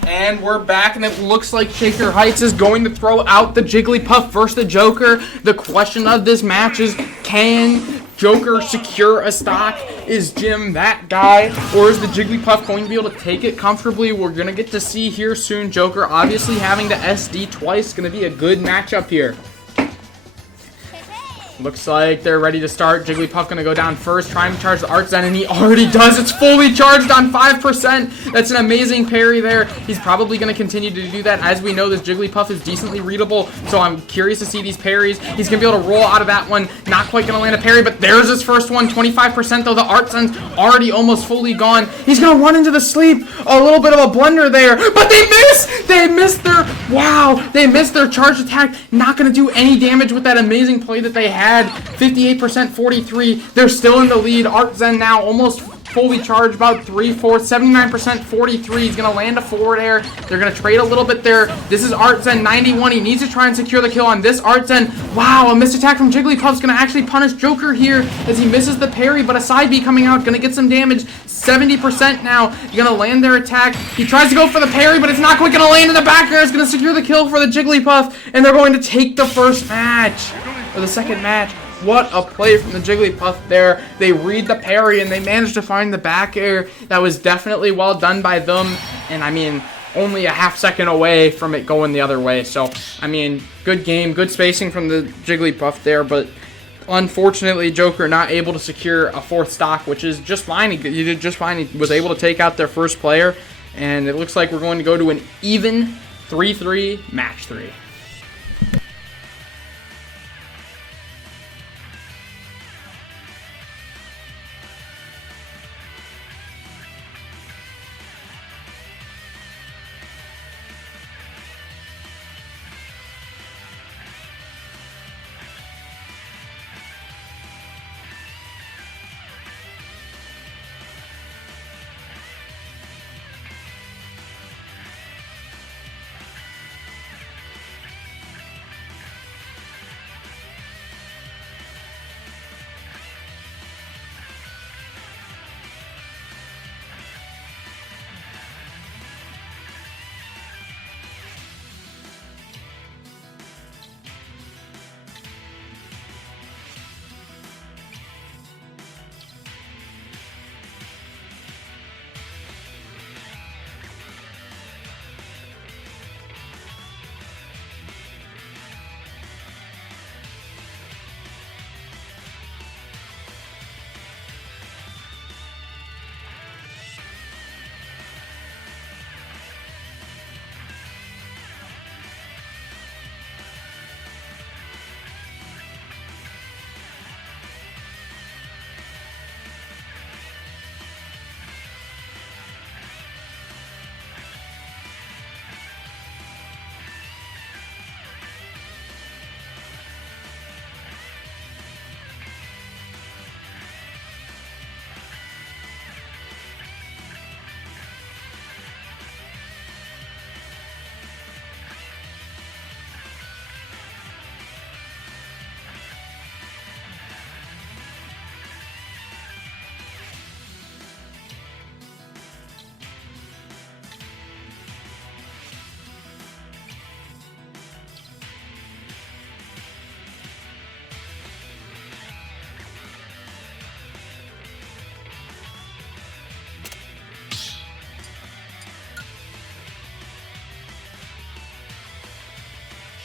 And we're back, and it looks like Shaker Heights is going to throw out the Jigglypuff versus the Joker. The question of this match is, can Joker secure a stock? Is Jim that guy, or is the Jigglypuff going to be able to take it comfortably? We're going to get to see here soon. Joker obviously having the SD twice, going to be a good matchup here. Looks like they're ready to start. Jigglypuff going to go down first, trying to charge the Art Zen, and he already does. It's fully charged on 5%. That's an amazing parry there. He's probably going to continue to do that. As we know, this Jigglypuff is decently readable, so I'm curious to see these parries. He's going to be able to roll out of that one. Not quite going to land a parry, but there's his first one. 25% though. The Art Zen's already almost fully gone. He's going to run into the sleep. A little bit of a blunder there, but they missed! They missed their, wow, they missed their charge attack. Not going to do any damage with that amazing play that they had. 58%, 43. They're still in the lead. Art Zen now almost fully charged, about 3/4, 79%, 43. He's going to land a forward air. They're going to trade a little bit there. This is Art Zen, 91. He needs to try and secure the kill on this Art Zen. Wow, a missed attack from Jigglypuff's going to actually punish Joker here as he misses the parry, but a side B coming out, going to get some damage. 70% now. You're going to land their attack. He tries to go for the parry, but it's not quite going to land in the back air. It's going to secure the kill for the Jigglypuff, and they're going to take the first match. For the second match. What a play from the Jigglypuff there. They read the parry and they managed to find the back air. That was definitely well done by them. And I mean, only a half second away from it going the other way. So, I mean, good game, good spacing from the Jigglypuff there. But unfortunately, Joker not able to secure a fourth stock, which is just fine. He did just fine. He was able to take out their first player. And it looks like we're going to go to an even 3-3 match 3.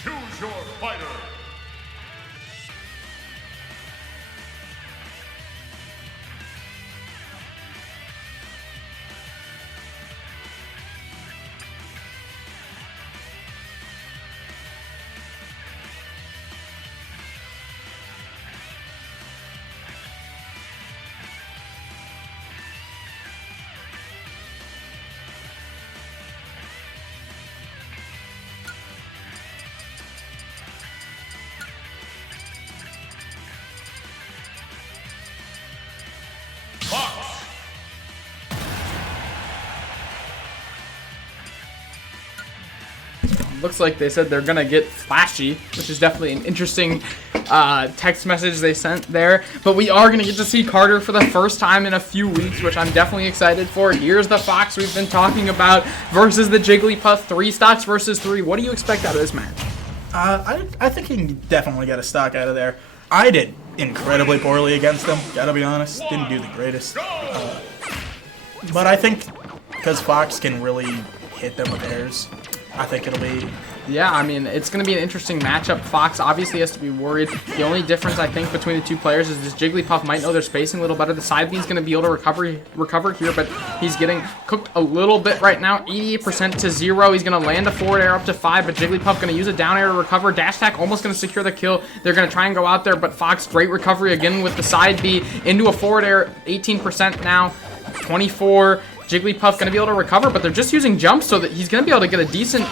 Choose your fighter. Looks like they said they're gonna get flashy, which is definitely an interesting text message they sent there. But we are going to get to see Carter for the first time in a few weeks, which I'm definitely excited for. Here's the Fox we've been talking about versus the Jigglypuff. 3 stocks versus 3. What do you expect out of this match? I think he can definitely get a stock out of there. I did incredibly poorly against him, gotta be honest. Didn't do the greatest. But I think because Fox can really hit them with airs, I think it'll be... Yeah, I mean, it's going to be an interesting matchup. Fox obviously has to be worried. The only difference, I think, between the two players is this Jigglypuff might know their spacing a little better. The side B is going to be able to recover here, but he's getting cooked a little bit right now. 88% to 0. He's going to land a forward air up to 5, but Jigglypuff going to use a down air to recover. Dash attack almost going to secure the kill. They're going to try and go out there, but Fox, great recovery again with the side B into a forward air. 18% now. 24. Jigglypuff going to be able to recover, but they're just using jumps so that he's going to be able to get a decent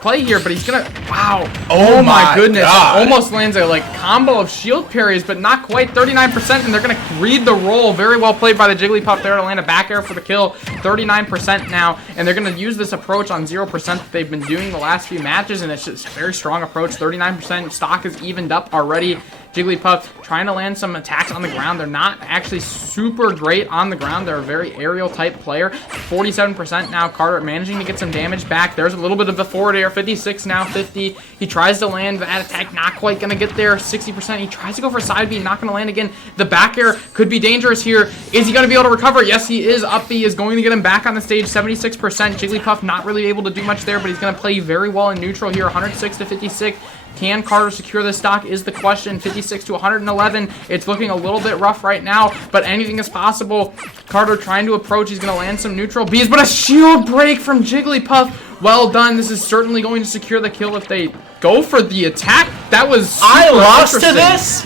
play here, but he's going to... Wow. Oh my goodness. God. Almost lands a combo of shield parries, but not quite. 39%, and they're going to read the roll. Very well played by the Jigglypuff there to land a back air for the kill. 39% now, and they're going to use this approach on 0% that they've been doing the last few matches, and it's just a very strong approach. 39% stock is evened up already. Jigglypuff trying to land some attacks on the ground. They're not actually super great on the ground. They're a very aerial type player. 47% now. Carter managing to get some damage back. There's a little bit of a forward air. 56 now. 50. He tries to land that attack. Not quite going to get there. 60%. He tries to go for side B. Not going to land again. The back air could be dangerous here. Is he going to be able to recover? Yes, he is. Up B is going to get him back on the stage. 76%. Jigglypuff not really able to do much there, but he's going to play very well in neutral here. 106 to 56. Can Carter secure this stock is the question. 56 to 111. It's looking a little bit rough right now, but anything is possible. Carter trying to approach. He's going to land some neutral Bs, but a shield break from Jigglypuff. Well done. This is certainly going to secure the kill if they go for the attack. That was I lost to this?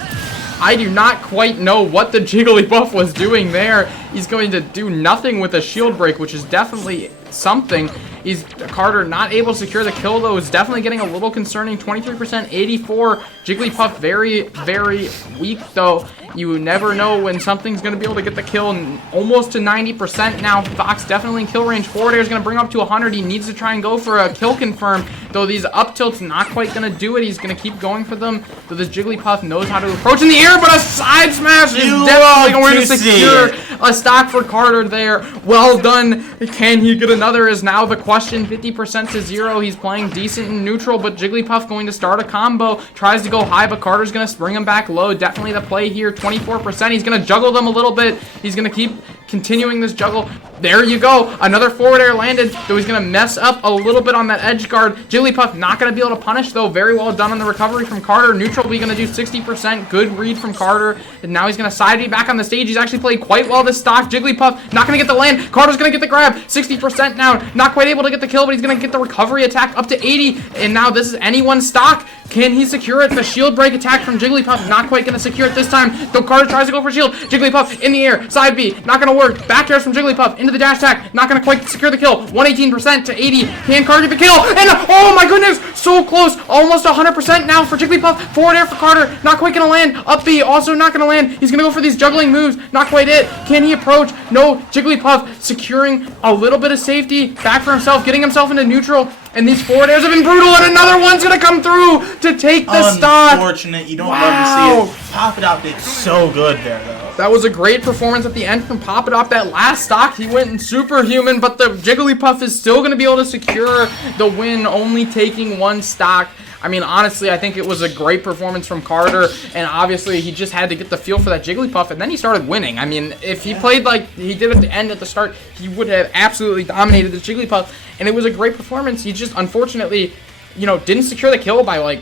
I do not quite know what the Jigglypuff was doing there. He's going to do nothing with a shield break, which is definitely something. He's Carter not able to secure the kill, though. Is definitely getting a little concerning. 23%, 84. Jigglypuff very, very weak, though. You never know when something's going to be able to get the kill. Almost to 90% now. Fox definitely in kill range. Forward air is going to bring up to 100. He needs to try and go for a kill confirm, though these up tilts not quite going to do it. He's going to keep going for them, though this Jigglypuff knows how to approach in the air, but a side smash is definitely going to secure a stock for Carter there. Well done. Can he get another is now the question. 50% to 0. He's playing decent in neutral, but Jigglypuff going to start a combo. Tries to go high, but Carter's going to bring him back low. Definitely the play here. 24%. He's going to juggle them a little bit. He's going to keep continuing this juggle. There you go. Another forward air landed, though he's going to mess up a little bit on that edge guard. Jigglypuff not going to be able to punish, though. Very well done on the recovery from Carter. Neutral B going to do 60%. Good read from Carter. And now he's going to side B back on the stage. He's actually played quite well this stock. Jigglypuff not going to get the land. Carter's going to get the grab. 60% now. Not quite able to get the kill, but he's going to get the recovery attack up to 80. And now this is anyone's stock. Can he secure it? The shield break attack from Jigglypuff. Not quite going to secure it this time, though Carter tries to go for shield. Jigglypuff in the air. Side B. Not going to work. Back airs from Jigglypuff into the dash attack. Not going to quite secure the kill. 118% to 80. Can Carter get the kill? And oh my goodness, so close. Almost 100% now for Jigglypuff. Forward air for Carter. Not quite going to land. Up B. Also not going to land. He's going to go for these juggling moves. Not quite it. Can he approach? No. Jigglypuff securing a little bit of safety. Back for himself. Getting himself into neutral. And these forward airs have been brutal, and another one's going to come through to take the stock. Unfortunate. You don't love to see it. Pop It Up did so good there, though. That was a great performance at the end from Pop It Up. That last stock, he went in superhuman, but the Jigglypuff is still going to be able to secure the win, only taking one stock. I mean, honestly, I think it was a great performance from Carter, and obviously he just had to get the feel for that Jigglypuff, and then he started winning. I mean, if he played like he did at the end at the start, he would have absolutely dominated the Jigglypuff, and it was a great performance. He just, unfortunately, didn't secure the kill by, like,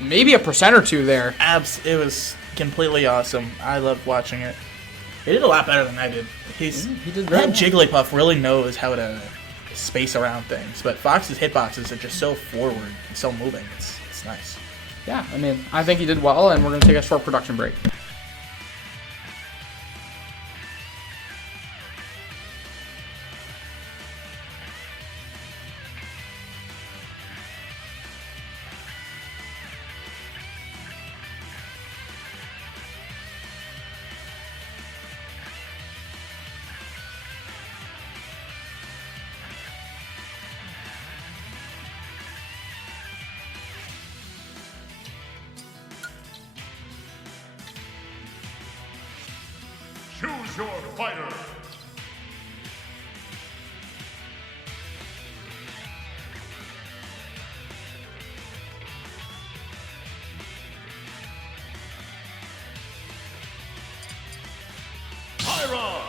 maybe a % or two there. It was completely awesome. I loved watching it. He did a lot better than I did. He did that very well. Jigglypuff really knows how to space around things, but Fox's hitboxes are just so forward and so moving. It's nice. Yeah, I mean, I think he did well, and we're going to take a short production break. your fighter. Pyra.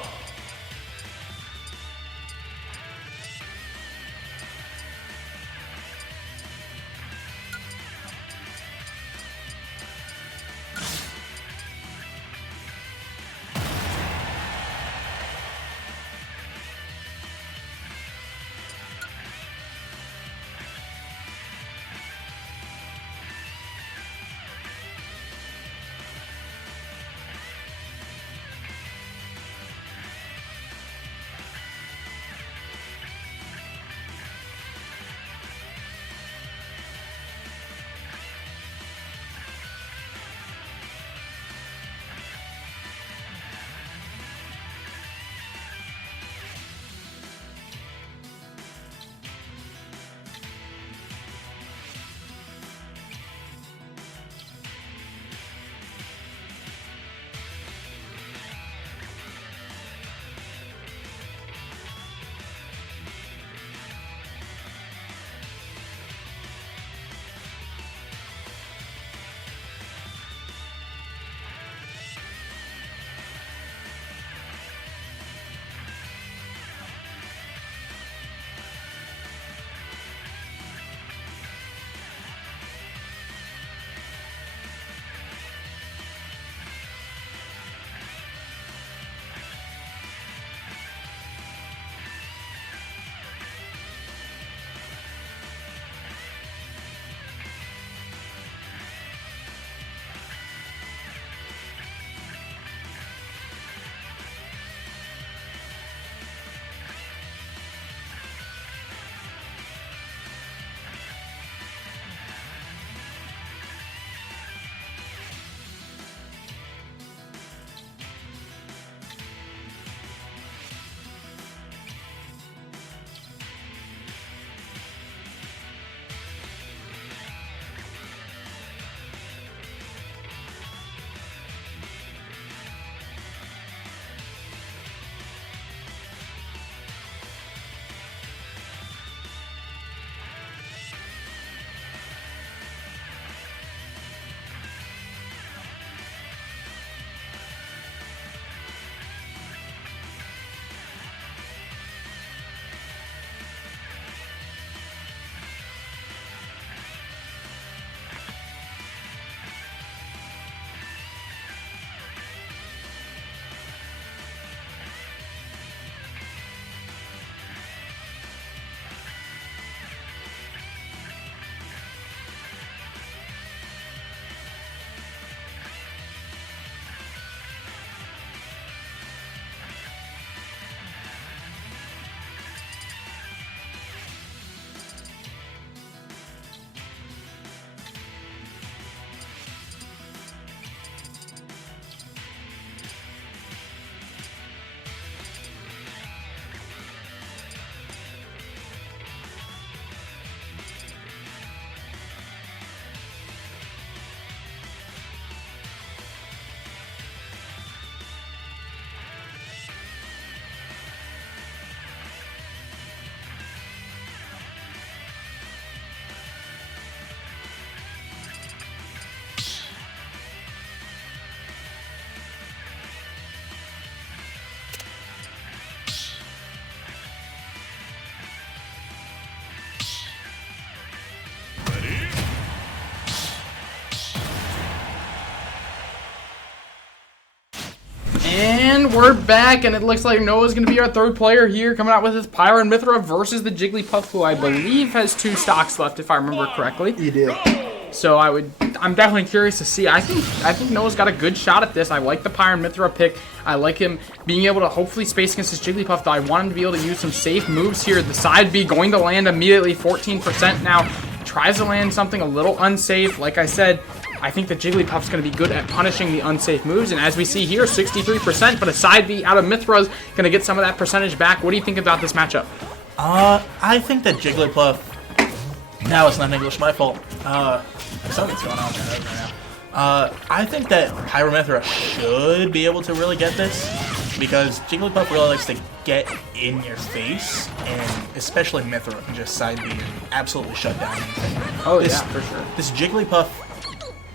And we're back, and it looks like Noah's going to be our third player here, coming out with his Pyra and Mithra versus the Jigglypuff, who I believe has 2 stocks left, if I remember correctly. You do. So I'm definitely curious to see. I think Noah's got a good shot at this. I like the Pyra and Mithra pick. I like him being able to hopefully space against his Jigglypuff, though I want him to be able to use some safe moves here. The side B going to land immediately, 14% now. Tries to land something a little unsafe. Like I said, I think the Jigglypuff's going to be good at punishing the unsafe moves. And as we see here, 63%, but a side B out of Mithra's going to get some of that percentage back. What do you think about this matchup? I think that Jigglypuff... No, it's not English, my fault. Something's going on right now. I think that Pyra Mithra should be able to really get this. because Jigglypuff really likes to get in your face, and especially Mythra can just side B and absolutely shut down anything. Oh, yeah, for sure. This Jigglypuff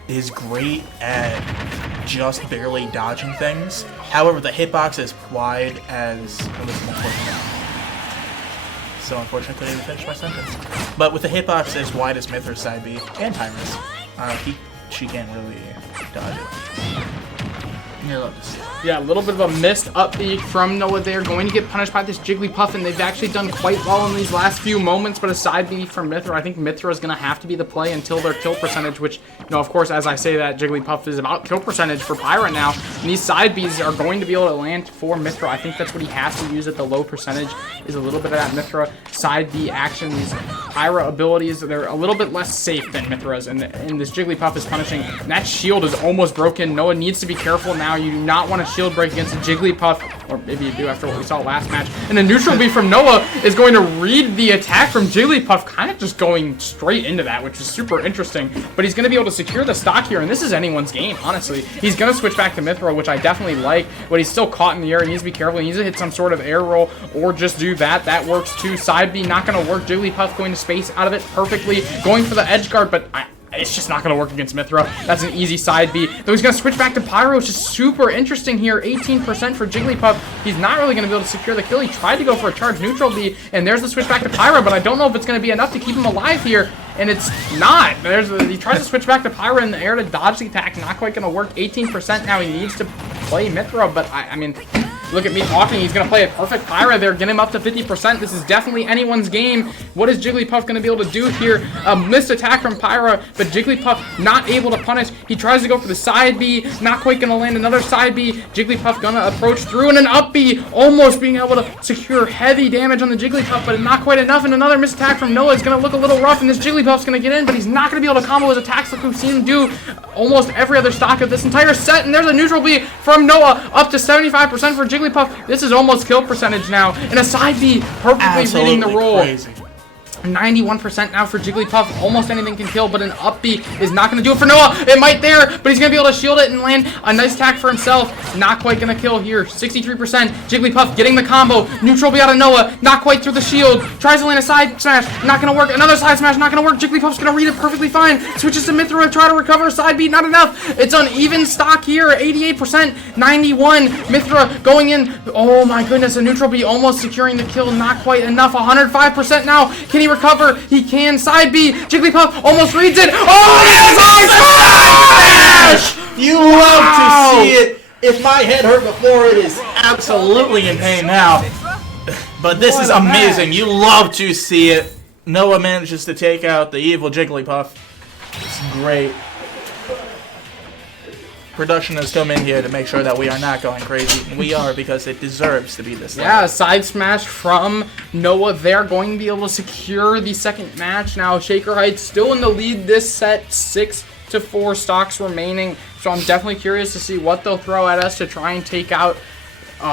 is great at just barely dodging things. However, the hitbox is wide as so unfortunately, I didn't finish my sentence. But with the hitbox as wide as Mythra's side B and Tyrus, she can't really dodge it. You're allowed to see it. Yeah, a little bit of a missed up B from Noah there. Going to get punished by this Jigglypuff, and they've actually done quite well in these last few moments, but a side B from Mythra. I think Mythra is going to have to be the play until their kill percentage, which, you know, of course, as I say that, Jigglypuff is about kill percentage for Pyra now, and these side Bs are going to be able to land for Mythra. I think that's what he has to use at the low percentage, is a little bit of that Mythra side B action. These Pyra abilities, they're a little bit less safe than Mythra's, and this Jigglypuff is punishing. And that shield is almost broken. Noah needs to be careful now. You do not want to shield break against a Jigglypuff, or maybe you do after what we saw last match. And a neutral B from Noah is going to read the attack from Jigglypuff, kind of just going straight into that, which is super interesting. But he's going to be able to secure the stock here, and this is anyone's game, honestly. He's going to switch back to Mythra, which I definitely like, but he's still caught in the air. He needs to be careful. He needs to hit some sort of air roll, or just do that. That works too. Side B not going to work. Jigglypuff going to space out of it perfectly, going for the edge guard, but it's just not going to work against Mythra. That's an easy side B. Though he's going to switch back to Pyro, which is super interesting here. 18% for Jigglypuff. He's not really going to be able to secure the kill. He tried to go for a charge neutral B, and there's the switch back to Pyro, but I don't know if it's going to be enough to keep him alive here, and it's not. He tries to switch back to Pyro in the air to dodge the attack. Not quite going to work. 18% now. He needs to play Mythra, but I mean, look at me talking. He's going to play a perfect Pyra there. Get him up to 50%. This is definitely anyone's game. What is Jigglypuff going to be able to do here? A missed attack from Pyra, but Jigglypuff not able to punish. He tries to go for the side B. Not quite going to land another side B. Jigglypuff going to approach through and an up B. Almost being able to secure heavy damage on the Jigglypuff, but not quite enough. And another missed attack from Noah is going to look a little rough, and this Jigglypuff's going to get in, but he's not going to be able to combo his attacks like we've seen him do almost every other stock of this entire set. And there's a neutral B from Noah, up to 75% for Jigglypuff. This is almost kill percentage now, and a side B perfectly reading the roll. Crazy. 91% now for Jigglypuff. Almost anything can kill, but an up B is not going to do it for Noah. It might there, but he's going to be able to shield it and land a nice attack for himself. Not quite going to kill here. 63%. Jigglypuff getting the combo. Neutral B out of Noah. Not quite through the shield. Tries to land a side smash. Not going to work. Another side smash. Not going to work. Jigglypuff's going to read it perfectly fine. Switches to Mythra. Try to recover. Side B. Not enough. It's on even stock here. 88%. 91. Mythra going in. Oh my goodness. A neutral B almost securing the kill. Not quite enough. 105% now. Can he recover? He can. Side B. Jigglypuff almost reads it. Oh, smash! You love to see it. If my head hurt before, it is absolutely in pain now. But this is amazing. You love to see it. Noah manages to take out the evil Jigglypuff. It's great. Production has come in here to make sure that we are not going crazy. And we are, because it deserves to be this level. Yeah, side smash from Noah. They're going to be able to secure the second match. Now, Shaker Heights still in the lead this set. 6-4 stocks remaining. So I'm definitely curious to see what they'll throw at us to try and take out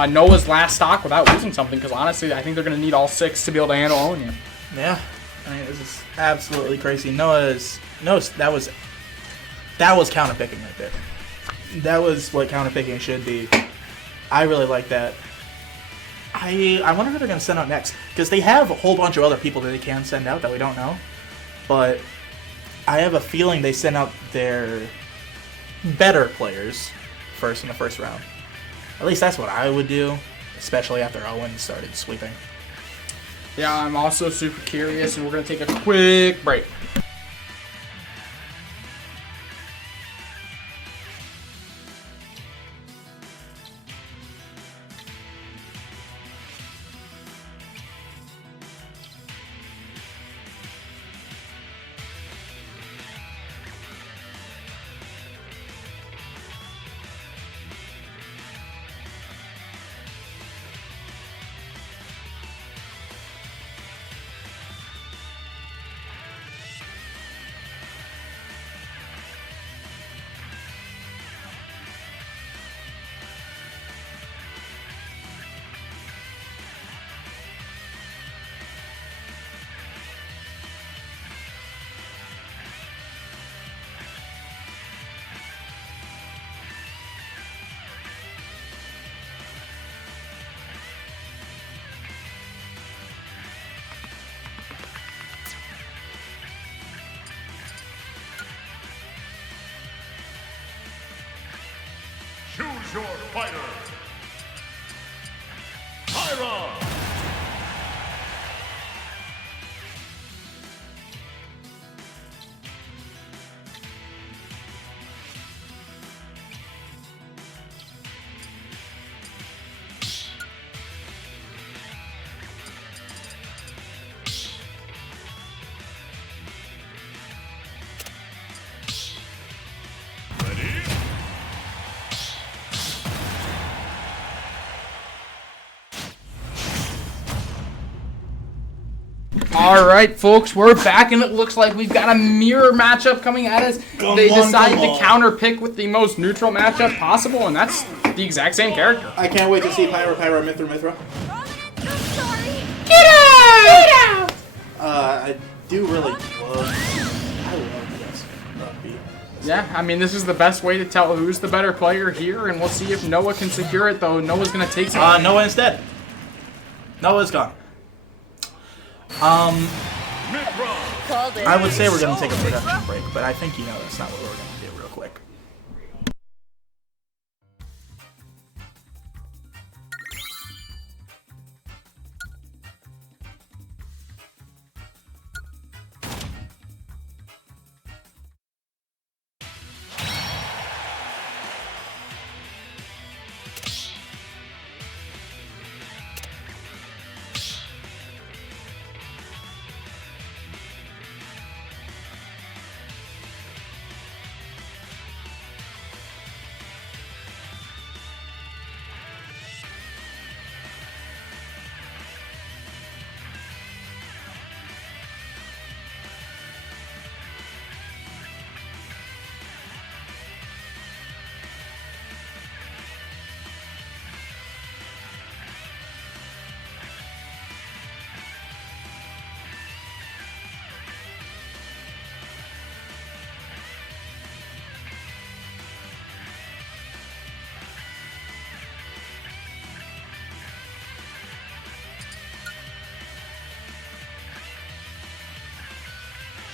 Noah's last stock without losing something. Because honestly, I think they're going to need all 6 to be able to handle Owen. Yeah. I mean, this is absolutely crazy. That was counter picking right there. That was what counterpicking should be. I really like that. I wonder who they're going to send out next. Because they have a whole bunch of other people that they can send out that we don't know. But I have a feeling they send out their better players first in the first round. At least that's what I would do. Especially after Owen started sweeping. Yeah, I'm also super curious. And we're going to take a quick break. Choose your fighter. Tyra. All right, folks, we're back, and it looks like we've got a mirror matchup coming at us. They decided to counter pick with the most neutral matchup possible, and that's the exact same character. I can't wait to see Pyro, Mithra. I'm sorry. Get out! Get out! I do really love this rugby. Yeah, I mean, this is the best way to tell who's the better player here, and we'll see if Noah can secure it, though. Noah's going to take some. Noah instead. Noah's gone. I would say we're going to take a production break, but I think that's not what we're going to do real quick.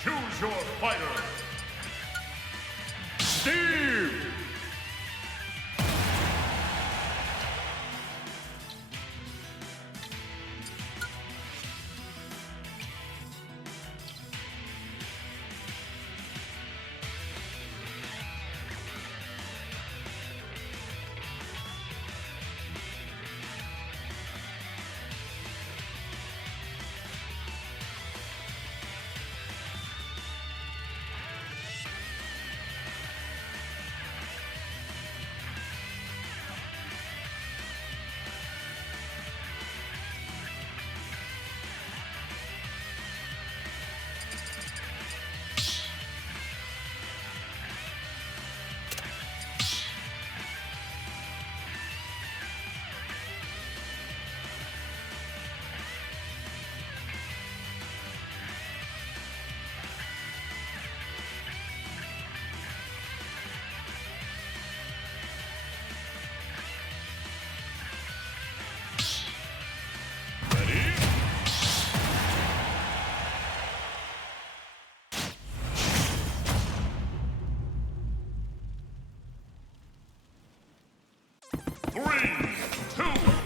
Choose your fighter. Steve.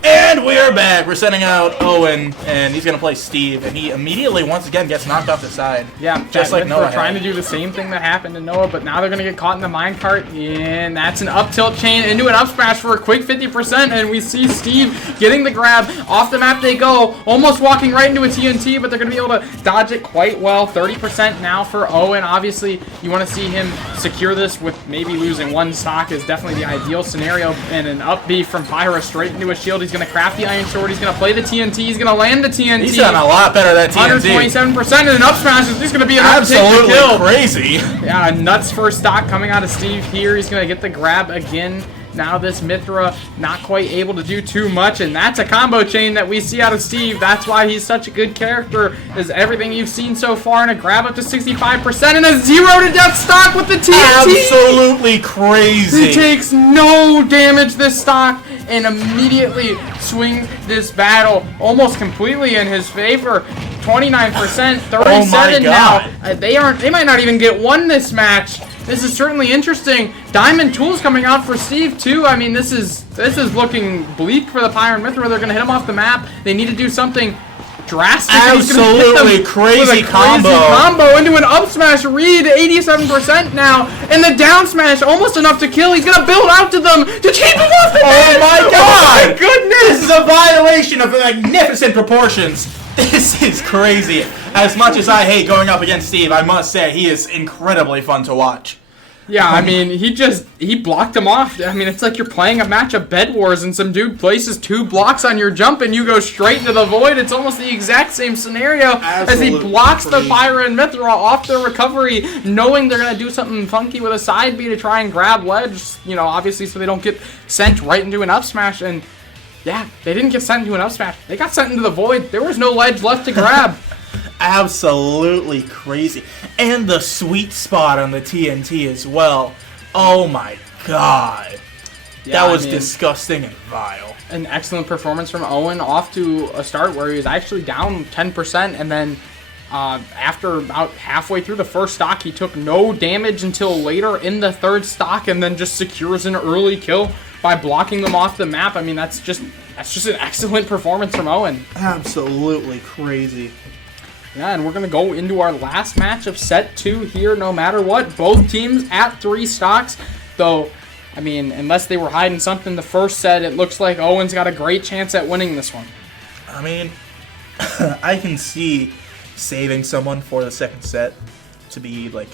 And we're back. We're sending out Owen, and he's going to play Steve, and he immediately, once again, gets knocked off the side. Yeah, just like Noah. They're trying to do the same thing that happened to Noah, but now they're going to get caught in the minecart, and that's an up tilt chain into an up smash for a quick 50%, and we see Steve getting the grab. Off the map they go, almost walking right into a TNT, but they're going to be able to dodge it quite well. 30% now for Owen. Obviously, you want to see him secure this with maybe losing one stock is definitely the ideal scenario, and an up B from Pyra straight into a shield. He's going to craft the Iron Sword. He's going to play the TNT. He's going to land the TNT. He's done a lot better than TNT. 127% and an up smash is just going to be an absolutely kill. Crazy. Yeah, nuts first stock coming out of Steve here. He's going to get the grab again. Now this Mithra not quite able to do too much, and that's a combo chain that we see out of Steve. That's why he's such a good character, is everything you've seen so far, and a grab up to 65% and a 0 to death stock with the TNT. Absolutely crazy. He takes no damage this stock and immediately swings this battle almost completely in his favor. 29%, 37 Oh my now. God. They might not even get one this match. This is certainly interesting. Diamond Tools coming out for Steve too. I mean, this is looking bleak for the Pyre and Mithra. They're gonna hit him off the map. They need to do something drastic. Absolutely crazy combo into an up smash. Reed 87% now, and the down smash almost enough to kill. He's gonna build out to them to keep him off the Oh net. my Oh God! my goodness! This is a violation of magnificent proportions. This is crazy. As much as I hate going up against Steve, I must say he is incredibly fun to watch. Yeah, I mean, he blocked him off. I mean, it's like you're playing a match of Bed Wars and some dude places 2 blocks on your jump and you go straight into the void. It's almost the exact same scenario as he blocks the Pyre and Mithra off their recovery, knowing they're going to do something funky with a side B to try and grab ledge, you know, obviously so they don't get sent right into an up smash. And yeah, they didn't get sent into an up smash. They got sent into the void. There was no ledge left to grab. Absolutely crazy. And the sweet spot on the TNT as well. Oh my God. Yeah, that was disgusting and vile. An excellent performance from Owen, off to a start where he was actually down 10%, and then after about halfway through the first stock, he took no damage until later in the third stock, and then just secures an early kill by blocking them off the map. I mean, that's just an excellent performance from Owen. Absolutely crazy. Yeah, and we're going to go into our last match of set 2 here, no matter what. Both teams at 3 stocks, though, I mean, unless they were hiding something the first set, it looks like Owen's got a great chance at winning this one. I mean, I can see saving someone for the second set to be like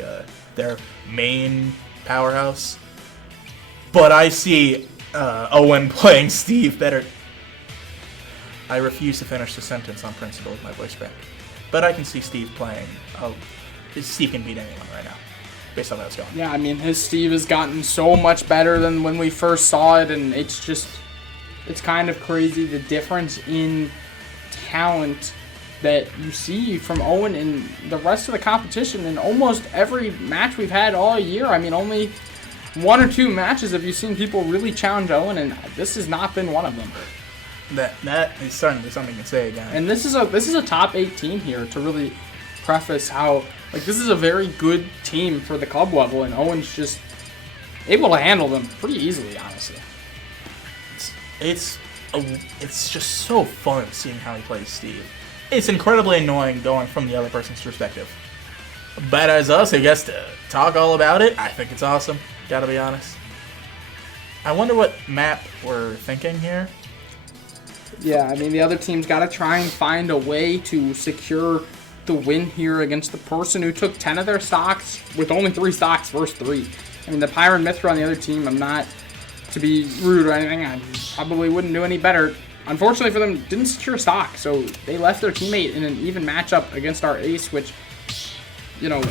their main powerhouse, but I see Owen playing Steve better. I refuse to finish the sentence on principle with my voice back. But I can see Steve playing. Steve can beat anyone right now, based on how it's going. Yeah, I mean, his Steve has gotten so much better than when we first saw it, and it's kind of crazy the difference in talent that you see from Owen and the rest of the competition in almost every match we've had all year. I mean, only 1 or 2 matches have you seen people really challenge Owen, and this has not been one of them. That is starting to be something to say again. And this is a top 8 team here, to really preface how, like, this is a very good team for the club level, and Owen's just able to handle them pretty easily, honestly. It's just so fun seeing how he plays Steve. It's incredibly annoying going from the other person's perspective. But as us who gets to talk all about it, I think it's awesome, gotta be honest. I wonder what map we're thinking here. Yeah, I mean, the other team's got to try and find a way to secure the win here against the person who took 10 of their stocks with only 3 stocks versus 3. I mean, the Pyre and Mithra on the other team, I'm not to be rude or anything, I probably wouldn't do any better. Unfortunately for them, didn't secure a stock, so they left their teammate in an even matchup against our ace, which, you know,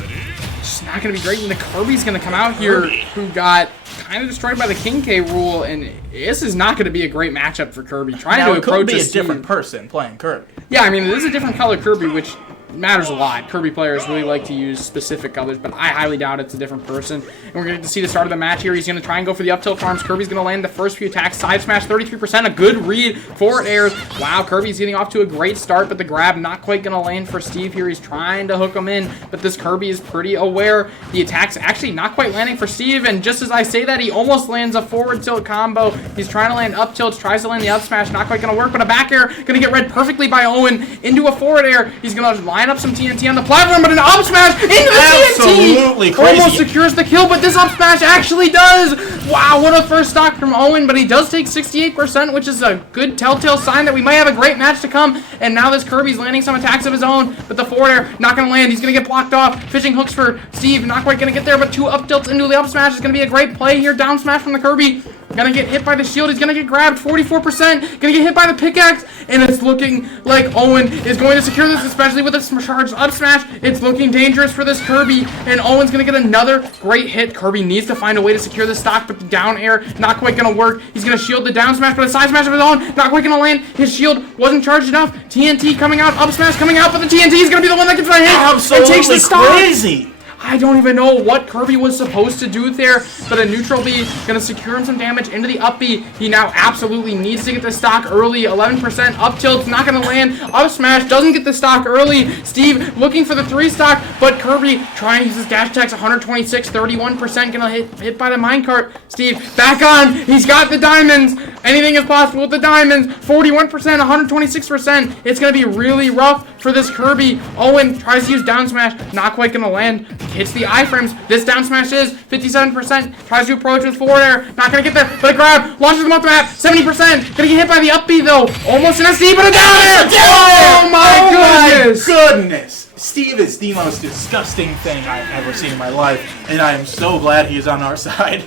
it's not going to be great. And the Kirby's going to come out here, who got kind of destroyed by the King K rule, and this is not going to be a great matchup for Kirby. Trying to approach a different person playing Kirby. Yeah, I mean, it is a different color Kirby, which matters a lot. Kirby players really like to use specific colors, but I highly doubt it's a different person. And we're going to see the start of the match here. He's going to try and go for the up tilt farms. Kirby's going to land the first few attacks. Side smash, 33%. A good read, forward airs. Wow, Kirby's getting off to a great start, but the grab not quite going to land for Steve here. He's trying to hook him in, but this Kirby is pretty aware. The attack's actually not quite landing for Steve, and just as I say that, he almost lands a forward tilt combo. He's trying to land up tilts, tries to land the up smash, not quite going to work, but a back air going to get read perfectly by Owen into a forward air. He's going to line up some TNT on the platform, but an up smash into the TNT! Absolutely crazy. Almost secures the kill, but this up smash actually does! Wow, what a first stock from Owen, but he does take 68%, which is a good telltale sign that we might have a great match to come. And now this Kirby's landing some attacks of his own, but the forward air not going to land. He's going to get blocked off. Fishing hooks for Steve, not quite going to get there, but 2 up tilts into the up smash is going to be a great play here. Down smash from the Kirby. Gonna get hit by the shield. He's gonna get grabbed. 44%. Gonna get hit by the pickaxe. And it's looking like Owen is going to secure this, especially with a charged up smash. It's looking dangerous for this Kirby. And Owen's gonna get another great hit. Kirby needs to find a way to secure the stock, but the down air not quite gonna work. He's gonna shield the down smash, but a side smash of his own not quite gonna land. His shield wasn't charged enough. TNT coming out. Up smash coming out, but the TNT is gonna be the one that gets the hit. Absolutely and takes the stock. crazy. I don't even know what Kirby was supposed to do there, but a neutral B gonna secure him some damage into the up B. He now absolutely needs to get the stock early. 11% up tilt's not gonna land. Up smash doesn't get the stock early. Steve looking for the 3 stock, but Kirby trying to use his dash attacks. 126, 31% gonna hit by the minecart. Steve back on. He's got the diamonds. Anything is possible with the diamonds. 41%, 126%. It's gonna be really rough for this Kirby. Owen tries to use down smash, not quite gonna land. Hits the iframes. This down smash is 57%. Tries to approach with forward air, not gonna get there. But a grab launches him off the map. 70%. Gonna get hit by the up B though. Almost an SD, but a down air. Oh my goodness! Goodness! Steve is the most disgusting thing I've ever seen in my life, and I am so glad he is on our side.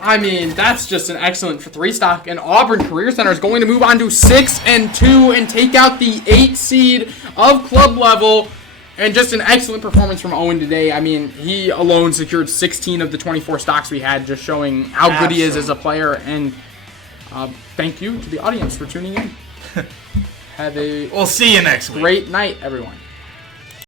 I mean, that's just an excellent for 3 stock. And Auburn Career Center is going to move on to 6-2 and take out the 8 seed of club level. And just an excellent performance from Owen today. I mean, he alone secured 16 of the 24 stocks we had, just showing how good he is as a player. And thank you to the audience for tuning in. Have a We'll see you next week. great night, everyone.